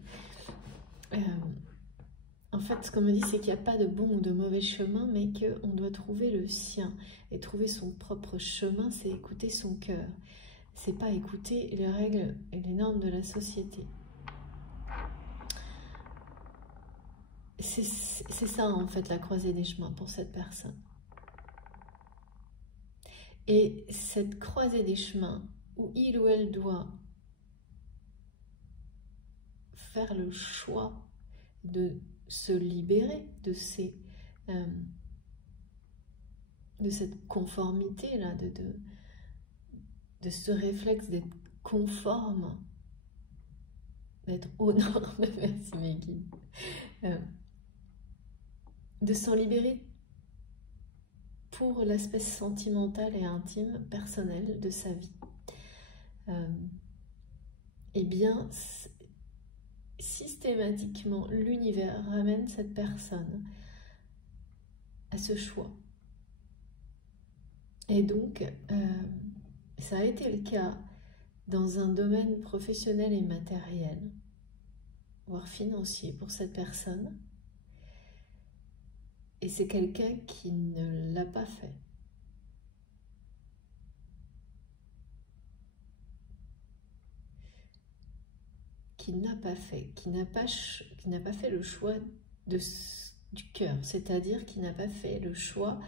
En fait, ce qu'on me dit, c'est qu'il n'y a pas de bon ou de mauvais chemin, mais qu'on doit trouver le sien. Et trouver son propre chemin, c'est écouter son cœur. C'est pas écouter les règles et les normes de la société. C'est ça, en fait, la croisée des chemins pour cette personne. Et cette croisée des chemins, où il ou elle doit faire le choix de se libérer de cette conformité-là, de ce réflexe d'être conforme, d'être aux normes, merci Meggy, de s'en libérer pour l'aspect sentimental et intime, personnel de sa vie. Eh bien, systématiquement, l'univers ramène cette personne à ce choix. Et donc, ça a été le cas dans un domaine professionnel et matériel, voire financier pour cette personne. Et c'est quelqu'un qui ne l'a pas fait. Qui n'a pas fait le choix du cœur, c'est-à-dire qui n'a pas fait le choix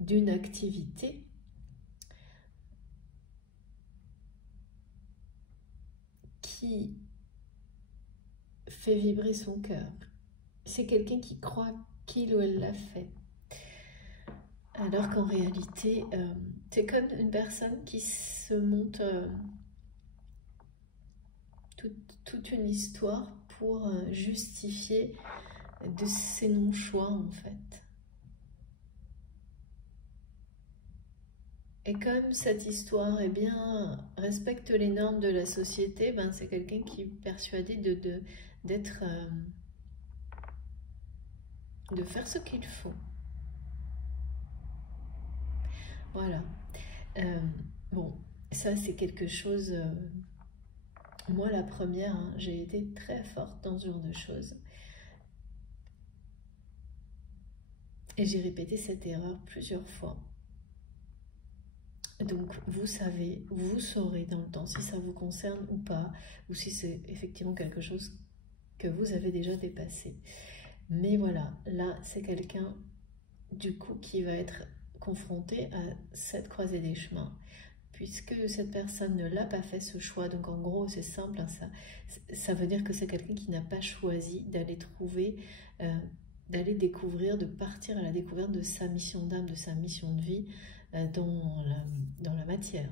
d'une activité qui fait vibrer son cœur. C'est quelqu'un qui croit qu'il ou elle l'a fait. Alors qu'en réalité, c'est comme une personne qui se monte toute une histoire pour justifier de ses non-choix, en fait. Et comme cette histoire respecte les normes de la société, c'est quelqu'un qui est persuadé de faire ce qu'il faut. Voilà. Bon, ça c'est quelque chose... moi la première, j'ai été très forte dans ce genre de choses. Et j'ai répété cette erreur plusieurs fois. Donc, vous savez, vous saurez dans le temps si ça vous concerne ou pas, ou si c'est effectivement quelque chose que vous avez déjà dépassé. Mais voilà, là, c'est quelqu'un, du coup, qui va être confronté à cette croisée des chemins, puisque cette personne ne l'a pas fait ce choix. Donc, en gros, c'est simple, ça veut dire que c'est quelqu'un qui n'a pas choisi d'aller trouver... d'aller découvrir, de partir à la découverte de sa mission d'âme, de sa mission de vie dans la matière.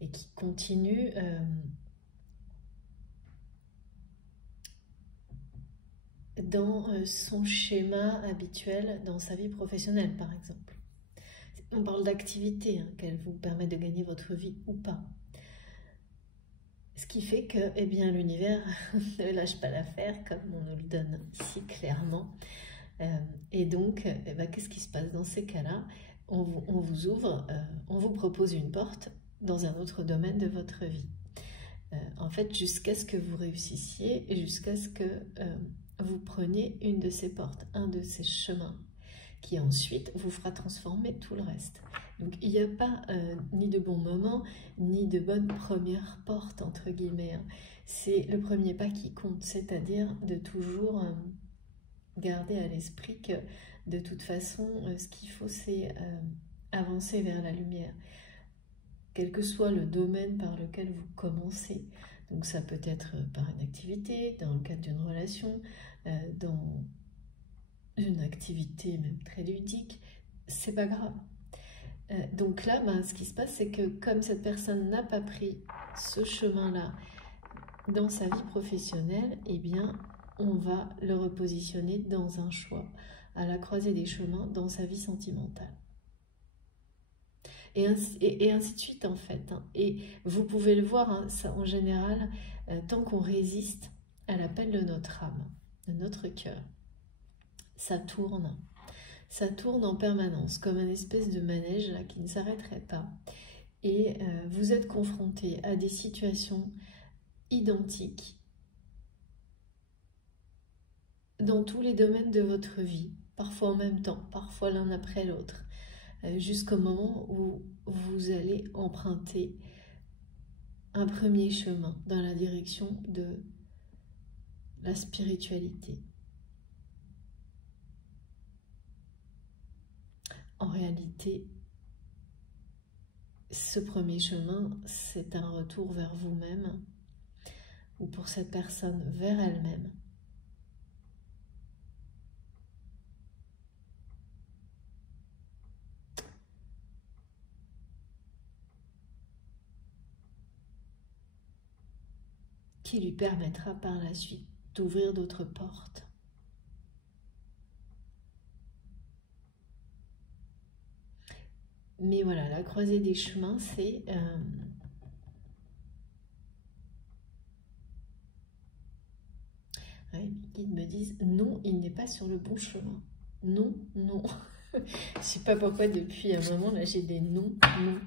Et qui continue dans son schéma habituel dans sa vie professionnelle, par exemple. On parle d'activité, qu'elle vous permet de gagner votre vie ou pas. Ce qui fait que eh bien, l'univers ne lâche pas l'affaire, comme on nous le donne si clairement. Et donc, qu'est-ce qui se passe dans ces cas-là? on vous ouvre, on vous propose une porte dans un autre domaine de votre vie. En fait, jusqu'à ce que vous réussissiez et jusqu'à ce que vous preniez une de ces portes, un de ces chemins, qui ensuite vous fera transformer tout le reste. Donc il n'y a pas ni de bon moment, ni de bonne première porte, entre guillemets. Hein. C'est le premier pas qui compte, c'est-à-dire de toujours garder à l'esprit que de toute façon, ce qu'il faut, c'est avancer vers la lumière. Quel que soit le domaine par lequel vous commencez. Donc ça peut être par une activité, dans le cadre d'une relation, dans une activité même très ludique, c'est pas grave. Donc là, ce qui se passe, c'est que comme cette personne n'a pas pris ce chemin-là dans sa vie professionnelle, eh bien, on va le repositionner dans un choix, à la croisée des chemins, dans sa vie sentimentale. Et ainsi de suite, en fait. Hein. Et vous pouvez le voir, hein, ça, en général, tant qu'on résiste à l'appel de notre âme, de notre cœur, ça tourne. Ça tourne en permanence, comme un espèce de manège là, qui ne s'arrêterait pas. Et vous êtes confronté à des situations identiques dans tous les domaines de votre vie, parfois en même temps, parfois l'un après l'autre, jusqu'au moment où vous allez emprunter un premier chemin dans la direction de la spiritualité. En réalité, ce premier chemin, c'est un retour vers vous-même, ou pour cette personne, vers elle-même. Qui lui permettra par la suite d'ouvrir d'autres portes. Mais voilà, la croisée des chemins, c'est... Ouais, mes guides me disent, non, il n'est pas sur le bon chemin. Non, non. Je ne sais pas pourquoi depuis un moment, là, j'ai des non, non.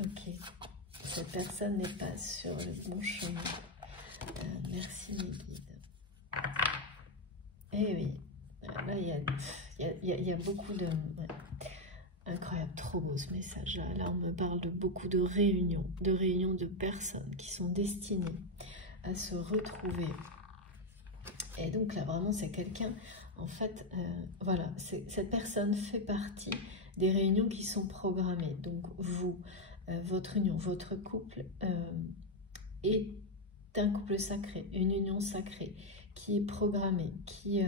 Ok, cette personne n'est pas sur le bon chemin. Merci mes guides. Eh oui, là, il y a beaucoup de... Ouais. Incroyable, trop beau ce message. Là, on me parle de beaucoup de réunions de personnes qui sont destinées à se retrouver. Et donc là, vraiment, c'est quelqu'un, en fait, voilà, cette personne fait partie des réunions qui sont programmées. Donc vous, votre union, votre couple est un couple sacré, une union sacrée qui est programmée, qui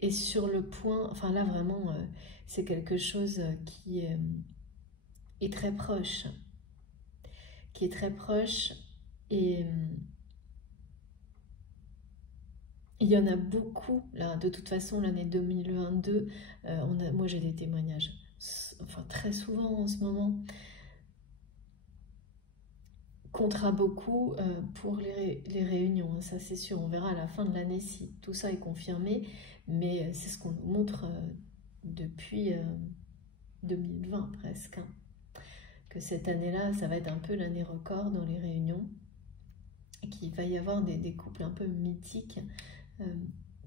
est sur le point, enfin là vraiment, c'est quelque chose qui est très proche, et il y en a beaucoup, là, de toute façon, l'année 2022, moi j'ai des témoignages, enfin très souvent en ce moment, comptera beaucoup pour les réunions, hein, ça c'est sûr, on verra à la fin de l'année si tout ça est confirmé, mais c'est ce qu'on nous montre depuis 2020 presque, hein, que cette année-là, ça va être un peu l'année record dans les réunions, et qu'il va y avoir des couples un peu mythiques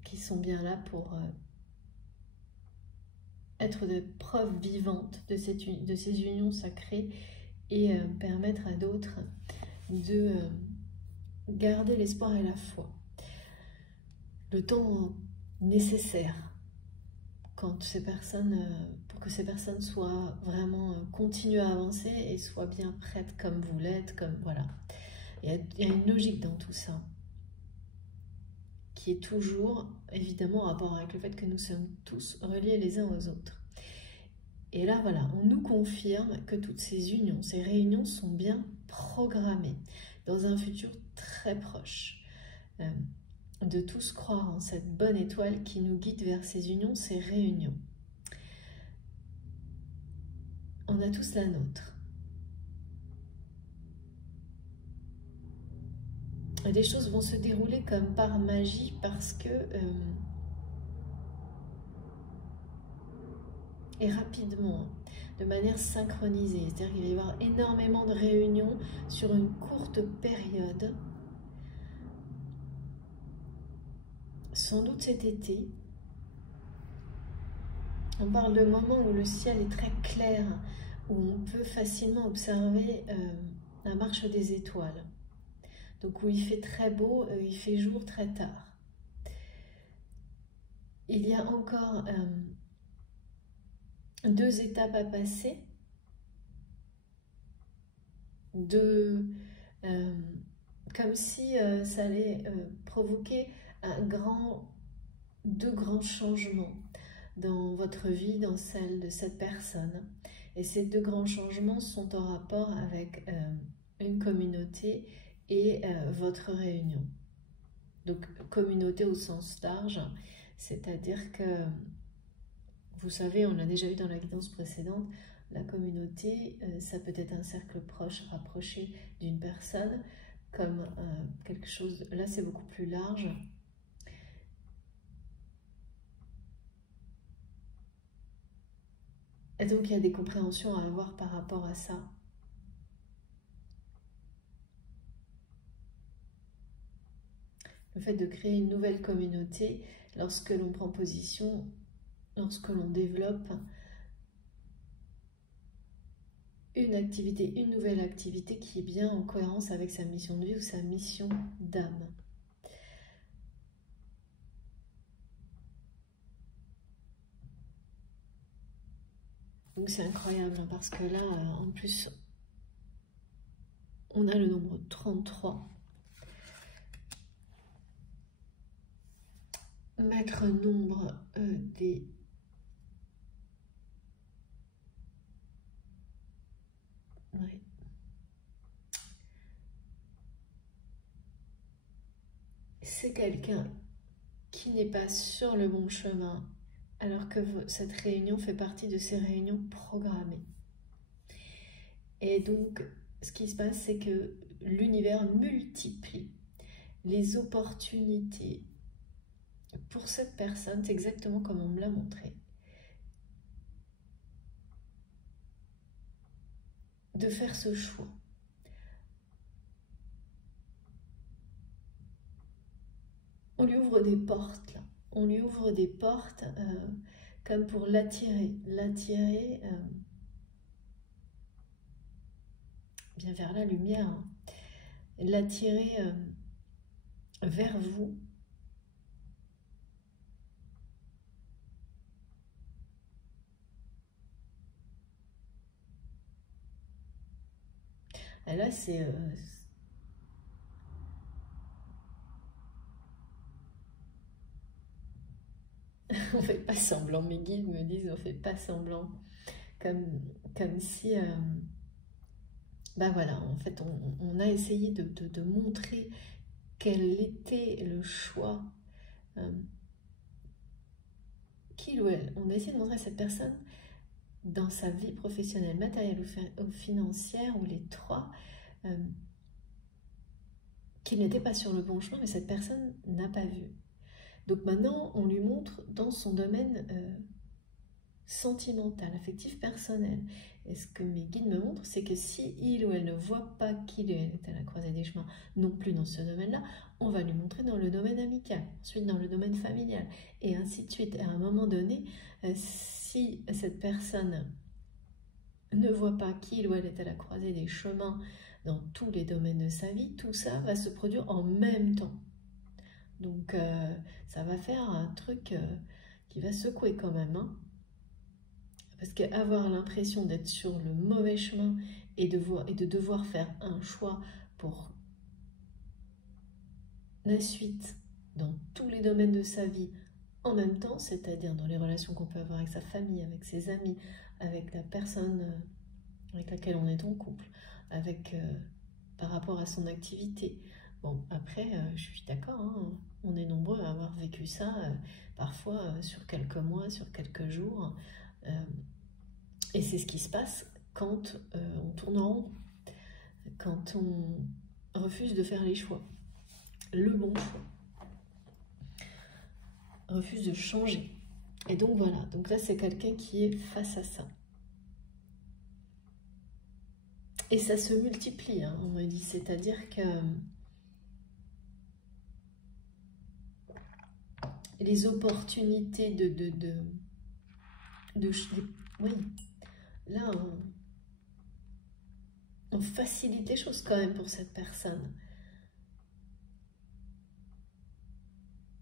qui sont bien là pour être des preuves vivantes de ces unions sacrées et permettre à d'autres de garder l'espoir et la foi. Le temps nécessaire quand ces personnes, pour que ces personnes soient vraiment continuent à avancer et soient bien prêtes comme vous l'êtes, comme voilà. Il y a une logique dans tout ça qui est toujours évidemment en rapport avec le fait que nous sommes tous reliés les uns aux autres. Et là, voilà, on nous confirme que toutes ces unions, ces réunions sont bien programmées dans un futur très proche. De tous croire en cette bonne étoile qui nous guide vers ces unions, ces réunions. On a tous la nôtre. Et des choses vont se dérouler comme par magie parce que et rapidement, de manière synchronisée. C'est-à-dire qu'il va y avoir énormément de réunions sur une courte période. Sans doute cet été. On parle de moments où le ciel est très clair, où on peut facilement observer la marche des étoiles. Donc où il fait très beau, il fait jour très tard. Il y a encore 2 étapes à passer. Comme si ça allait provoquer 2 grands changements dans votre vie, dans celle de cette personne. Et ces 2 grands changements sont en rapport avec une communauté et votre réunion. Donc, communauté au sens large, c'est-à-dire que, vous savez, on l'a déjà vu dans la guidance précédente, la communauté, ça peut être un cercle proche, rapproché d'une personne, comme quelque chose, là c'est beaucoup plus large. Et donc il y a des compréhensions à avoir par rapport à ça. Le fait de créer une nouvelle communauté, lorsque l'on prend position, lorsque l'on développe une activité, une nouvelle activité qui est bien en cohérence avec sa mission de vie ou sa mission d'âme. Donc c'est incroyable hein, parce que là, en plus, on a le nombre 33. Maître nombre des... Ouais. C'est quelqu'un qui n'est pas sur le bon chemin, alors que cette réunion fait partie de ces réunions programmées. Et donc, ce qui se passe, c'est que l'univers multiplie les opportunités pour cette personne, c'est exactement comme on me l'a montré, de faire ce choix. On lui ouvre des portes, là. On lui ouvre des portes comme pour l'attirer bien vers la lumière, hein. L'attirer vers vous. Et là, c'est... on fait pas semblant, mes guides me disent, on fait pas semblant. Comme si... ben voilà, en fait, on a essayé de montrer quel était le choix qu'il ou elle. On a essayé de montrer à cette personne dans sa vie professionnelle, matérielle ou financière, ou les 3, qu'il n'était pas sur le bon chemin, mais cette personne n'a pas vu. Donc maintenant, on lui montre dans son domaine sentimental, affectif, personnel. Et ce que mes guides me montrent, c'est que si il ou elle ne voit pas qu'il ou elle est à la croisée des chemins, non plus dans ce domaine-là, on va lui montrer dans le domaine amical, ensuite dans le domaine familial, et ainsi de suite. Et à un moment donné, si cette personne ne voit pas qu'il ou elle est à la croisée des chemins dans tous les domaines de sa vie, tout ça va se produire en même temps. Donc ça va faire un truc qui va secouer quand même, hein. Parce qu'avoir l'impression d'être sur le mauvais chemin et de devoir faire un choix pour la suite dans tous les domaines de sa vie en même temps, c'est-à-dire dans les relations qu'on peut avoir avec sa famille, avec ses amis, avec la personne avec laquelle on est en couple, par rapport à son activité. Bon, après, je suis d'accord, hein, on est nombreux à avoir vécu ça, parfois sur quelques mois, sur quelques jours. Et c'est ce qui se passe quand on tourne en rond, quand on refuse de faire les choix, le bon choix, refuse de changer. Et donc voilà, donc là c'est quelqu'un qui est face à ça. Et ça se multiplie, hein, on me dit, c'est-à-dire que les opportunités oui, là on facilite les choses quand même pour cette personne.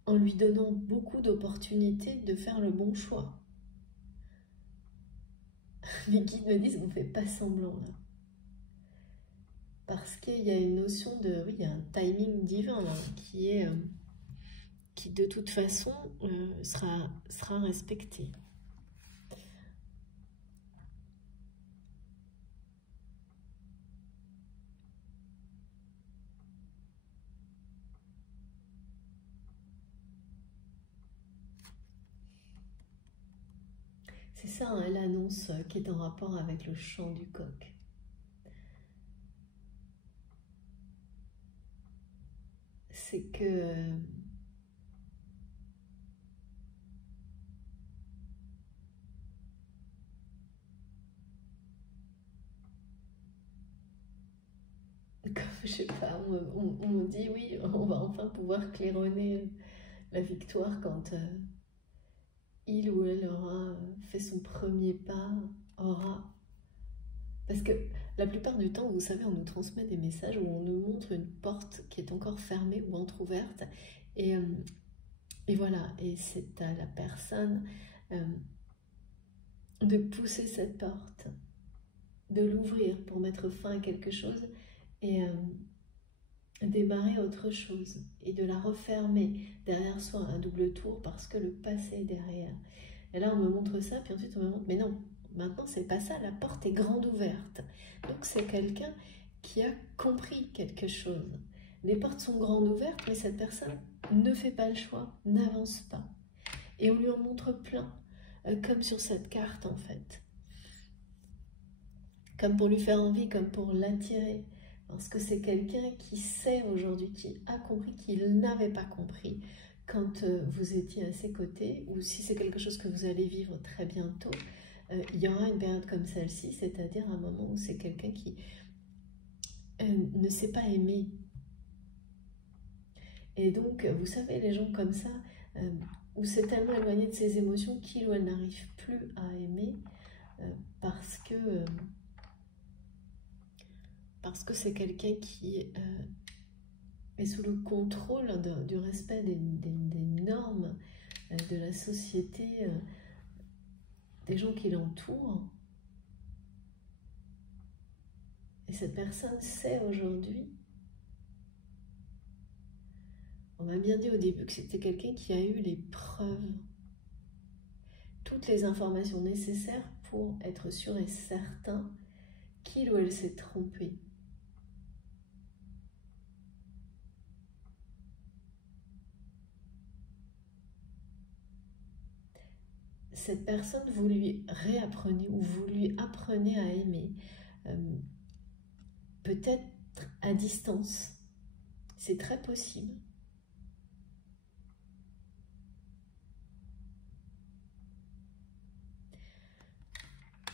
En lui donnant beaucoup d'opportunités de faire le bon choix. Mes guides me disent, on ne fait pas semblant là. Parce qu'il y a une notion de, oui, il y a un timing divin là, qui de toute façon sera respecté. C'est ça, hein, l'annonce qui est en rapport avec le chant du coq. C'est que je sais pas, on me dit oui, on va enfin pouvoir claironner la victoire quand il ou elle aura fait son premier pas, Parce que la plupart du temps, vous savez, on nous transmet des messages où on nous montre une porte qui est encore fermée ou entrouverte. Et voilà, et c'est à la personne de pousser cette porte, de l'ouvrir pour mettre fin à quelque chose et démarrer autre chose. Et de la refermer derrière soi à double tour parce que le passé est derrière. Et là, on me montre ça, puis ensuite on me montre, mais non, maintenant c'est pas ça, la porte est grande ouverte. Donc c'est quelqu'un qui a compris quelque chose. Les portes sont grandes ouvertes, mais cette personne ne fait pas le choix, n'avance pas. Et on lui en montre plein, comme sur cette carte en fait. Comme pour lui faire envie, comme pour l'attirer. Parce que c'est quelqu'un qui sait aujourd'hui, qui a compris qu'il n'avait pas compris quand vous étiez à ses côtés, ou si c'est quelque chose que vous allez vivre très bientôt, il y aura une période comme celle-ci, c'est-à-dire un moment où c'est quelqu'un qui ne sait pas aimer. Et donc, vous savez, les gens comme ça, où c'est tellement éloigné de ses émotions qu'il ou elle n'arrive plus à aimer, parce que c'est quelqu'un qui est sous le contrôle du respect des normes de la société, des gens qui l'entourent. Et cette personne sait aujourd'hui, on m'a bien dit au début que c'était quelqu'un qui a eu les preuves, toutes les informations nécessaires pour être sûr et certain qu'il ou elle s'est trompé. Cette personne, vous lui réapprenez ou vous lui apprenez à aimer, peut-être à distance, c'est très possible.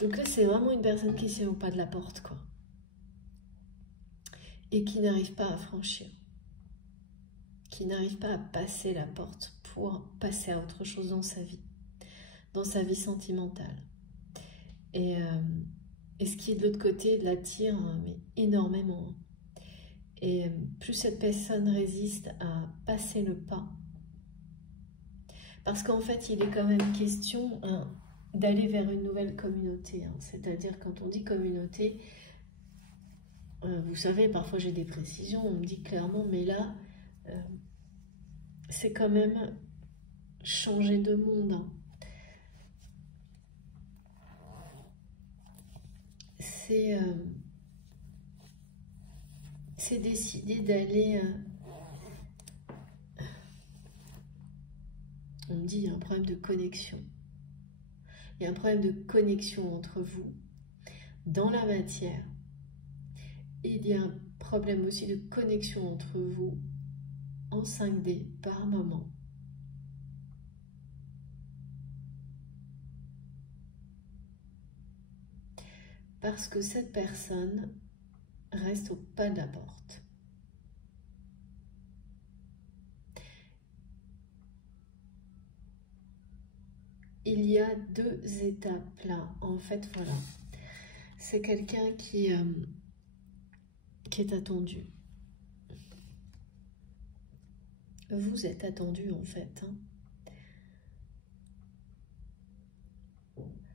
Donc là, c'est vraiment une personne qui est au pas de la porte, quoi. Et qui n'arrive pas à franchir. Qui n'arrive pas à passer la porte pour passer à autre chose dans sa vie sentimentale. Et ce qui est de l'autre côté l'attire mais énormément. Et plus cette personne résiste à passer le pas, parce qu'en fait, il est quand même question d'aller vers une nouvelle communauté. C'est-à-dire, quand on dit communauté, vous savez, parfois j'ai des précisions, on me dit clairement, mais là, c'est quand même changer de monde. C'est décider d'aller... on me dit, il y a un problème de connexion. Il y a un problème de connexion entre vous dans la matière. Et il y a un problème aussi de connexion entre vous en 5D par moment. parce que cette personne reste au pas de la porte. Il y a deux étapes là. En fait, voilà. C'est quelqu'un qui est attendu. Vous êtes attendu en fait. Hein.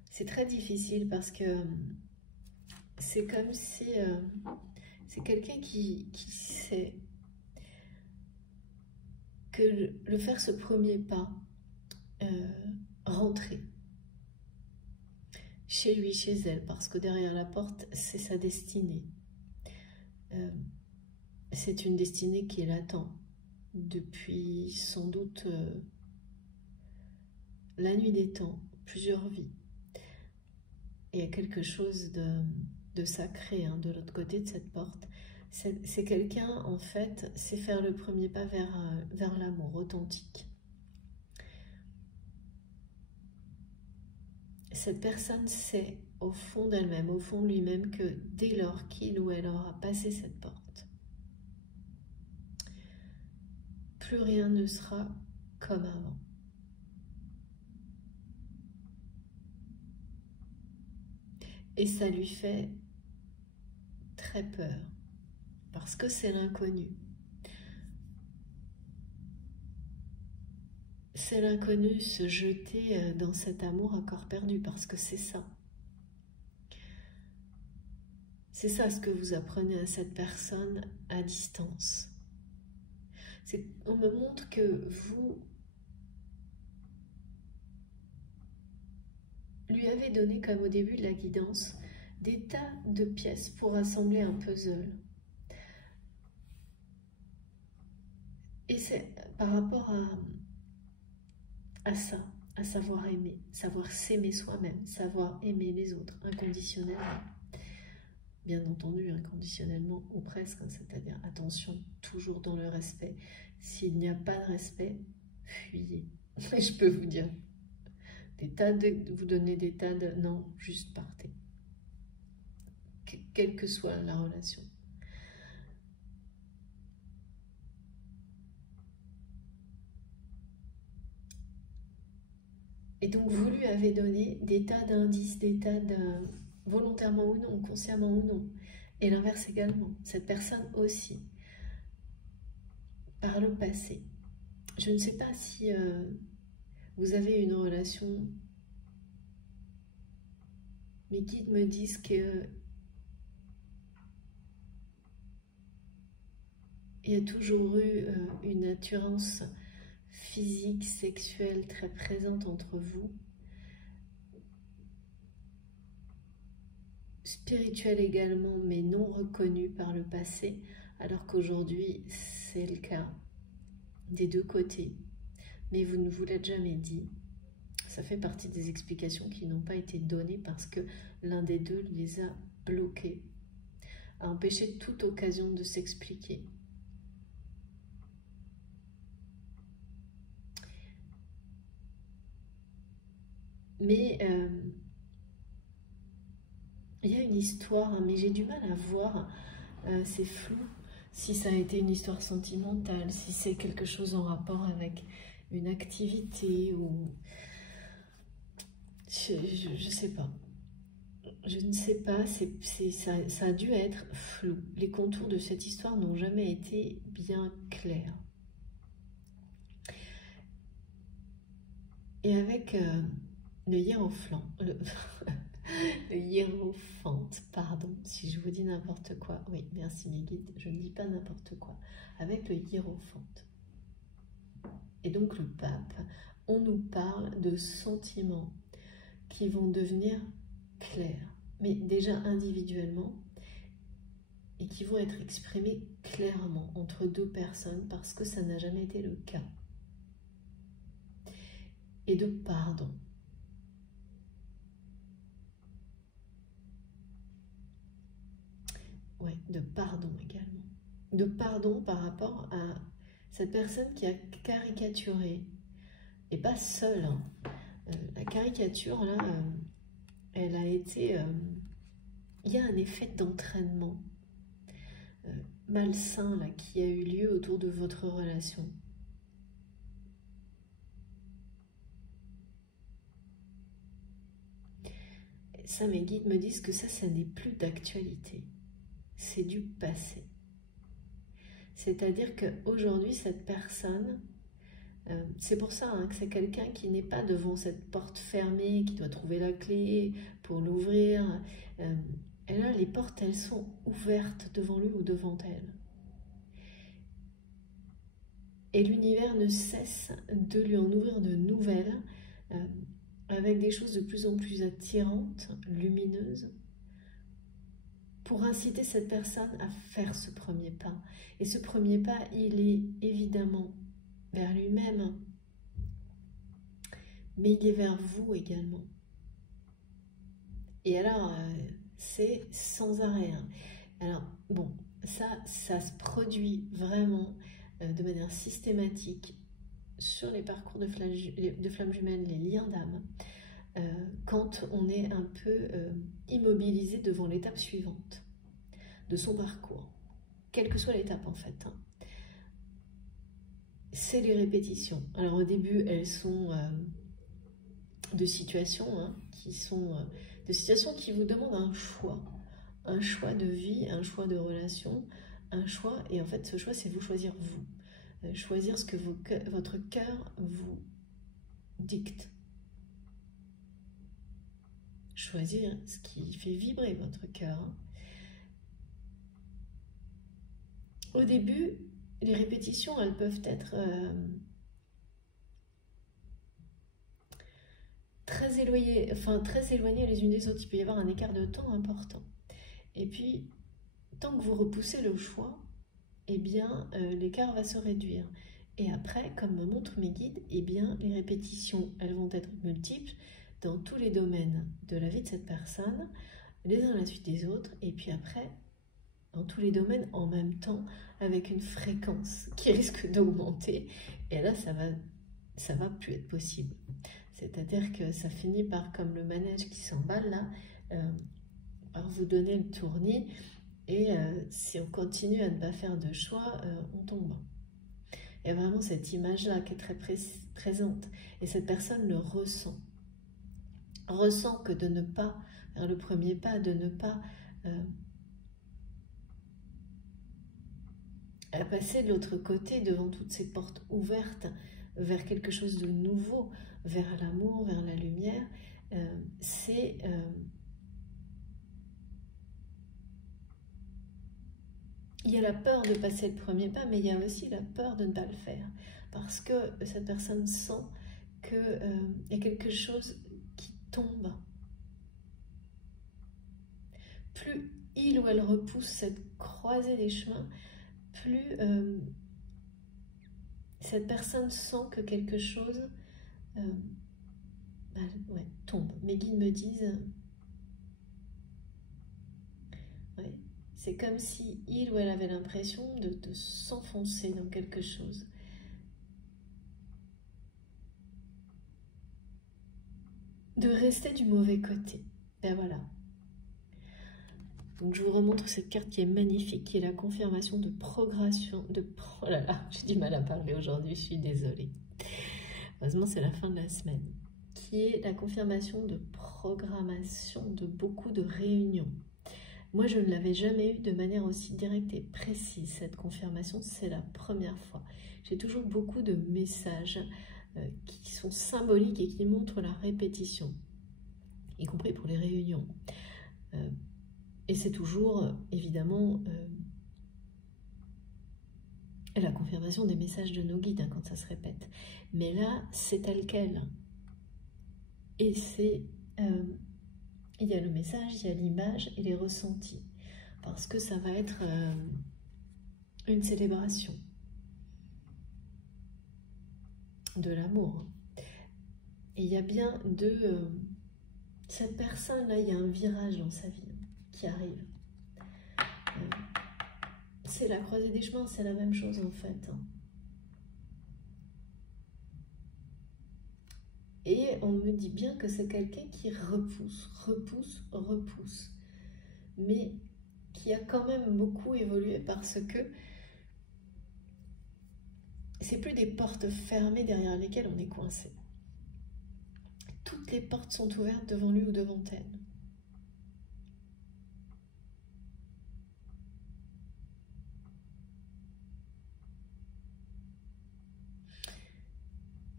C'est très difficile parce que c'est comme si c'est quelqu'un qui sait que le faire ce premier pas, rentrer chez lui, chez elle, parce que derrière la porte, c'est sa destinée. C'est une destinée qui l'attend depuis sans doute la nuit des temps, plusieurs vies. Il y a quelque chose de sacré hein, de l'autre côté de cette porte. C'est quelqu'un, en fait, c'est faire le premier pas vers l'amour authentique. Cette personne sait au fond d'elle-même, au fond de lui-même, que dès lors qu'il ou elle aura passé cette porte, plus rien ne sera comme avant. Et ça lui fait très peur, parce que c'est l'inconnu. C'est l'inconnu, se jeter dans cet amour à corps perdu, parce que c'est ça. C'est ça ce que vous apprenez à cette personne à distance. On me montre que vous lui avez donné, comme au début de la guidance, des tas de pièces pour assembler un puzzle. Et c'est par rapport à ça, à savoir aimer, savoir s'aimer soi-même, savoir aimer les autres inconditionnellement. Bien entendu, inconditionnellement ou presque, hein, c'est-à-dire attention, toujours dans le respect. S'il n'y a pas de respect, fuyez. Je peux vous dire, vous donnez des tas de... Non, juste partez. Quelle que soit la relation. Et donc, vous lui avez donné des tas d'indices, des tas de... volontairement ou non, consciemment ou non. Et l'inverse également. Cette personne aussi, par le passé. Je ne sais pas si vous avez une relation. Mes guides me disent que il y a toujours eu une attirance physique, sexuelle très présente entre vous. Spirituelle également, mais non reconnue par le passé, alors qu'aujourd'hui, c'est le cas des deux côtés. Mais vous ne vous l'êtes jamais dit. Ça fait partie des explications qui n'ont pas été données parce que l'un des deux les a bloqués, a empêché toute occasion de s'expliquer. Mais il y a une histoire, hein, mais j'ai du mal à voir, c'est flou, si ça a été une histoire sentimentale, si c'est quelque chose en rapport avec une activité ou... Je sais pas. Je ne sais pas, ça a dû être flou. Les contours de cette histoire n'ont jamais été bien clairs. Et avec le hiérophant, le hiérophante, pardon, si je vous dis n'importe quoi. Oui, merci mes guides, je ne dis pas n'importe quoi. Avec le hiérophante. Et donc le pape, on nous parle de sentiments qui vont devenir clairs, mais déjà individuellement, et qui vont être exprimés clairement entre deux personnes parce que ça n'a jamais été le cas. Et de pardon. Oui, de pardon également. De pardon par rapport à cette personne qui a caricaturé, et pas seule, hein. La caricature, là, elle a été il y a un effet d'entraînement malsain là, qui a eu lieu autour de votre relation. Ça, mes guides me disent que ça n'est plus d'actualité. C'est du passé. C'est-à-dire qu'aujourd'hui, cette personne, c'est pour ça que c'est quelqu'un qui n'est pas devant cette porte fermée, qui doit trouver la clé pour l'ouvrir. Et là, les portes, elles sont ouvertes devant lui ou devant elle. Et l'univers ne cesse de lui en ouvrir de nouvelles, avec des choses de plus en plus attirantes, lumineuses, pour inciter cette personne à faire ce premier pas. Et ce premier pas, il est évidemment vers lui-même, mais il est vers vous également. Et alors, c'est sans arrêt. Alors, bon, ça se produit vraiment de manière systématique sur les parcours de flammes jumelles, les liens d'âme, quand on est un peu immobilisé devant l'étape suivante de son parcours, quelle que soit l'étape en fait. C'est les répétitions. Alors au début, elles sont de situations de situations qui vous demandent un choix de vie, un choix de relation, un choix, et en fait ce choix c'est vous choisir vous, choisir ce que votre cœur vous dicte, choisir ce qui fait vibrer votre cœur. Au début, les répétitions, elles peuvent être très éloignées les unes des autres. Il peut y avoir un écart de temps important. Et puis, tant que vous repoussez le choix, eh bien, l'écart va se réduire. Et après, comme me montrent mes guides, eh bien, les répétitions, elles vont être multiples dans tous les domaines de la vie de cette personne, les uns à la suite des autres, et puis après, dans tous les domaines en même temps, avec une fréquence qui risque d'augmenter. Et là, ça va plus être possible. C'est-à-dire que ça finit par, comme le manège qui s'emballe là, par vous donner le tournis. Et si on continue à ne pas faire de choix, on tombe. Il y a vraiment cette image-là qui est très présente. Et cette personne le ressent. Ressent que de ne pas faire le premier pas, de ne pas passer de l'autre côté devant toutes ces portes ouvertes vers quelque chose de nouveau, vers l'amour, vers la lumière. Il y a la peur de passer le premier pas, mais il y a aussi la peur de ne pas le faire. Parce que cette personne sent qu'il y a quelque chose qui tombe. Plus il ou elle repousse cette croisée des chemins, plus cette personne sent que quelque chose tombe. Mes guides me disent... c'est comme si il ou elle avait l'impression de s'enfoncer dans quelque chose. De rester du mauvais côté. Ben voilà. Donc je vous remontre cette carte qui est magnifique, qui est la confirmation de progression. Oh là là, j'ai du mal à parler aujourd'hui, je suis désolée. Heureusement, c'est la fin de la semaine. Qui est la confirmation de programmation de beaucoup de réunions. Moi, je ne l'avais jamais eu de manière aussi directe et précise, cette confirmation, c'est la première fois. J'ai toujours beaucoup de messages qui sont symboliques et qui montrent la répétition, y compris pour les réunions. Et c'est toujours, évidemment, la confirmation des messages de nos guides, quand ça se répète. Mais là, c'est tel quel. Et c'est... il y a le message, il y a l'image et les ressentis. Parce que ça va être une célébration de l'amour. Et il y a bien cette personne-là, il y a un virage dans sa vie qui arrive. C'est la croisée des chemins, c'est la même chose en fait. Et on me dit bien que c'est quelqu'un qui repousse. mais qui a quand même beaucoup évolué parce que c'est plus des portes fermées derrière lesquelles on est coincé. Toutes les portes sont ouvertes devant lui ou devant elle.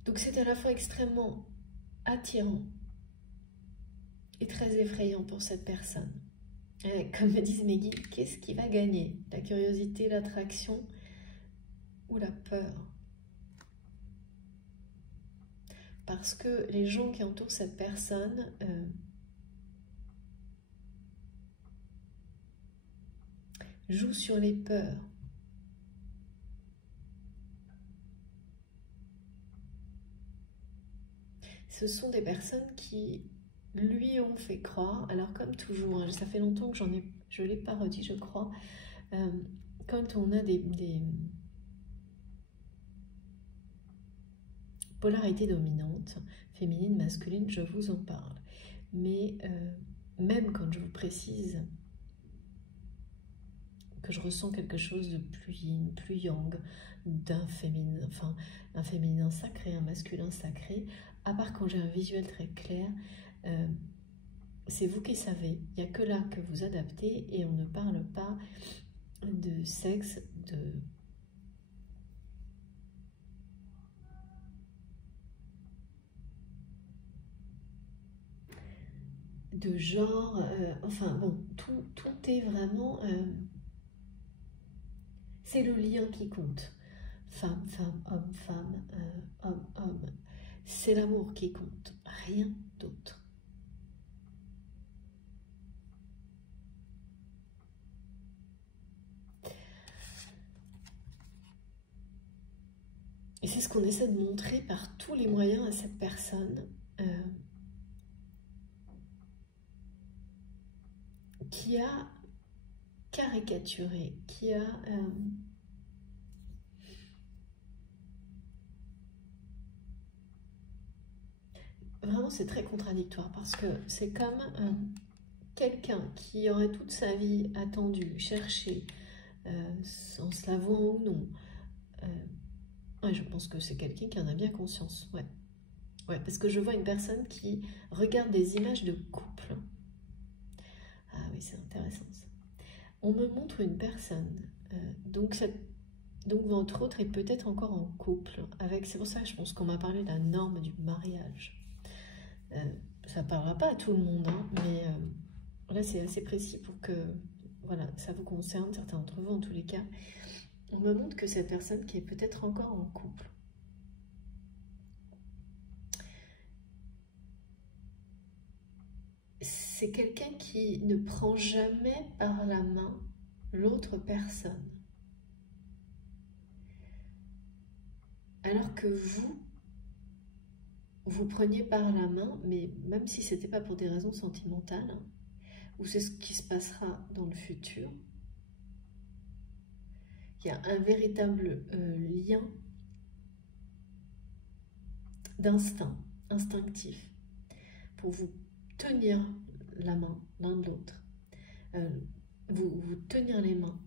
Donc c'est à la fois extrêmement attirant et très effrayant pour cette personne. Comme me disent mes guides, qu'est-ce qui va gagner? La curiosité, l'attraction ou la peur? Parce que les gens qui entourent cette personne jouent sur les peurs. Ce sont des personnes qui lui ont fait croire, alors comme toujours, hein, ça fait longtemps que je ne l'ai pas redit, je crois, quand on a des polarités dominantes, féminine, masculine, je vous en parle. Mais même quand je vous précise que je ressens quelque chose de plus yin, plus yang, d'un féminin, enfin un féminin sacré, un masculin sacré, à part quand j'ai un visuel très clair, c'est vous qui savez. Il n'y a que là que vous adaptez et on ne parle pas de sexe, de genre, enfin bon, tout est vraiment... c'est le lien qui compte. Femme, femme, homme, femme, homme, homme. C'est l'amour qui compte, rien d'autre. Et c'est ce qu'on essaie de montrer par tous les moyens à cette personne qui a caricaturé, qui a... Vraiment, c'est très contradictoire parce que c'est comme quelqu'un qui aurait toute sa vie attendu, cherché, en se l'avouant ou non. Ouais, je pense que c'est quelqu'un qui en a bien conscience. Ouais. Ouais, parce que je vois une personne qui regarde des images de couple. Ah oui, c'est intéressant ça. On me montre une personne, donc votre autre est peut-être encore en couple. C'est pour ça que je pense qu'on m'a parlé de la norme du mariage. Ça ne parlera pas à tout le monde, hein, mais là c'est assez précis pour que voilà, ça vous concerne, certains d'entre vous en tous les cas. On me montre que cette personne qui est peut-être encore en couple, c'est quelqu'un qui ne prend jamais par la main l'autre personne. Alors que vous preniez par la main, mais même si ce n'était pas pour des raisons sentimentales, hein, ou c'est ce qui se passera dans le futur, il y a un véritable lien d'instinct, instinctif, pour vous tenir la main l'un de l'autre, vous tenir les mains,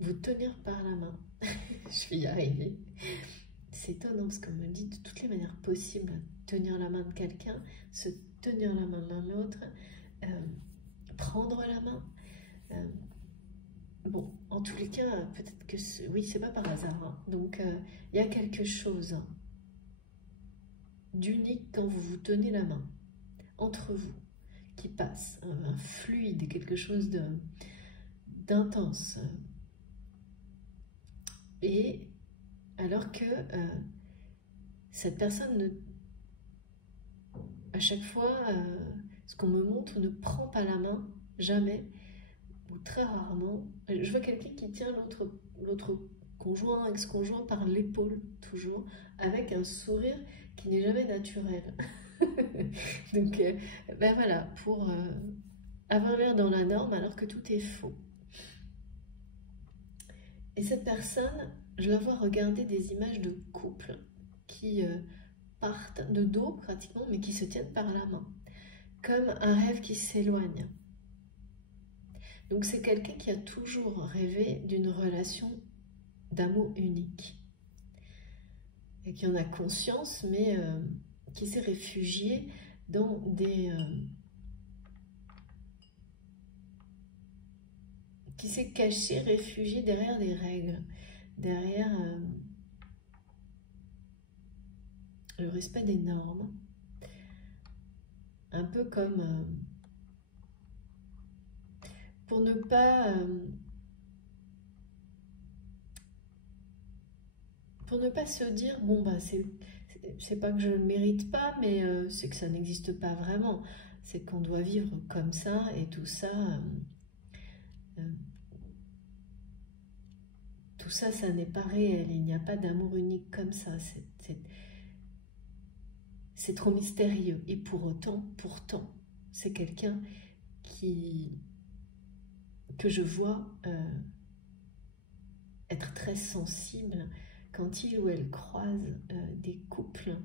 vous tenir par la main. Je vais y arriver. C'est étonnant parce qu'on me dit de toutes les manières possibles, tenir la main de quelqu'un, se tenir la main l'un l'autre, prendre la main. Bon, en tous les cas, peut-être que oui, c'est pas par hasard. Hein. Donc, il y a quelque chose d'unique quand vous vous tenez la main entre vous, qui passe, un fluide, quelque chose d'intense. Et alors que cette personne, à chaque fois, ce qu'on me montre ne prend pas la main, jamais, ou très rarement. Je vois quelqu'un qui tient l'autre conjoint, ex-conjoint par l'épaule, toujours, avec un sourire qui n'est jamais naturel. Donc, ben voilà, pour avoir l'air dans la norme alors que tout est faux. Et cette personne, je la vois regarder des images de couples qui partent de dos pratiquement, mais qui se tiennent par la main. comme un rêve qui s'éloigne. Donc c'est quelqu'un qui a toujours rêvé d'une relation d'amour unique et qui en a conscience, mais qui s'est réfugié dans des... qui s'est caché, réfugié derrière des règles, derrière le respect des normes. Un peu comme pour ne pas se dire bon bah c'est pas que je ne le mérite pas, mais c'est que ça n'existe pas vraiment, c'est qu'on doit vivre comme ça et tout ça ça n'est pas réel, il n'y a pas d'amour unique comme ça, c'est trop mystérieux. Et pour autant, pourtant, c'est quelqu'un que je vois être très sensible quand il ou elle croise des couples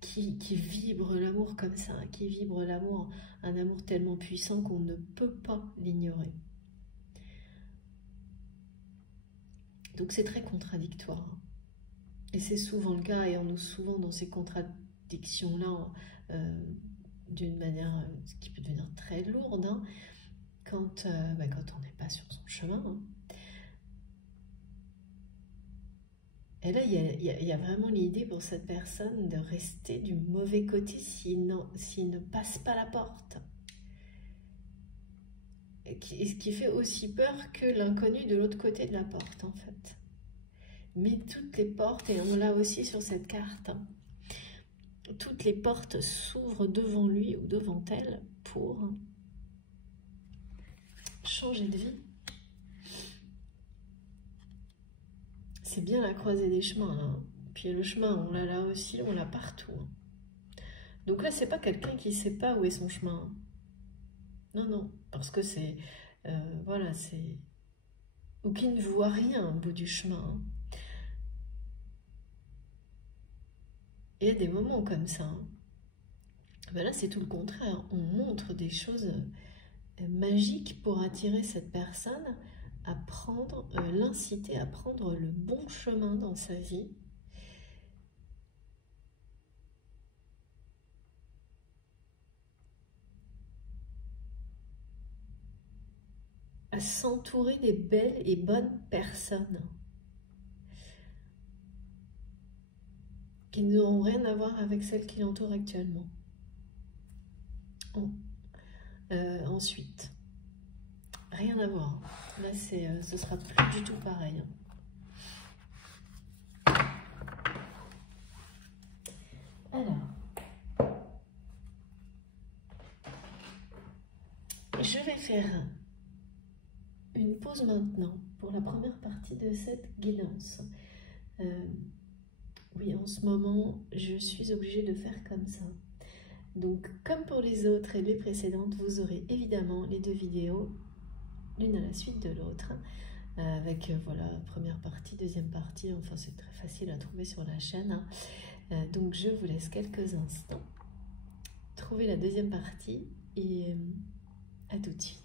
qui vibrent l'amour comme ça, qui vibrent l'amour, un amour tellement puissant qu'on ne peut pas l'ignorer. Donc c'est très contradictoire. Et c'est souvent le cas, et on est souvent dans ces contradictions-là d'une manière qui peut devenir très lourde, hein, quand on n'est pas sur son chemin. Hein. Et là, il y a vraiment l'idée pour cette personne de rester du mauvais côté s'il ne passe pas la porte. Ce qui fait aussi peur que l'inconnu de l'autre côté de la porte, en fait. Mais toutes les portes, et on l'a aussi sur cette carte, hein, toutes les portes s'ouvrent devant lui ou devant elle pour changer de vie. C'est bien la croisée des chemins, là. Puis le chemin, on l'a là aussi, on l'a partout. Donc là, c'est pas quelqu'un qui sait pas où est son chemin. Non, non, parce que c'est... voilà, c'est... Ou qui ne voit rien au bout du chemin. Et il y a des moments comme ça. Ben là, c'est tout le contraire. On montre des choses magiques pour attirer cette personne à prendre, l'inciter à prendre le bon chemin dans sa vie. À s'entourer des belles et bonnes personnes qui n'auront rien à voir avec celles qui l'entourent actuellement. Ensuite, rien à voir. Là, ce sera plus du tout pareil. Alors, je vais faire une pause maintenant pour la première partie de cette guidance. Oui, en ce moment, je suis obligée de faire comme ça. Donc, comme pour les autres et les précédentes, vous aurez évidemment les deux vidéos, l'une à la suite de l'autre, avec voilà, première partie, deuxième partie, enfin c'est très facile à trouver sur la chaîne. Donc, je vous laisse quelques instants, trouver la deuxième partie et à tout de suite.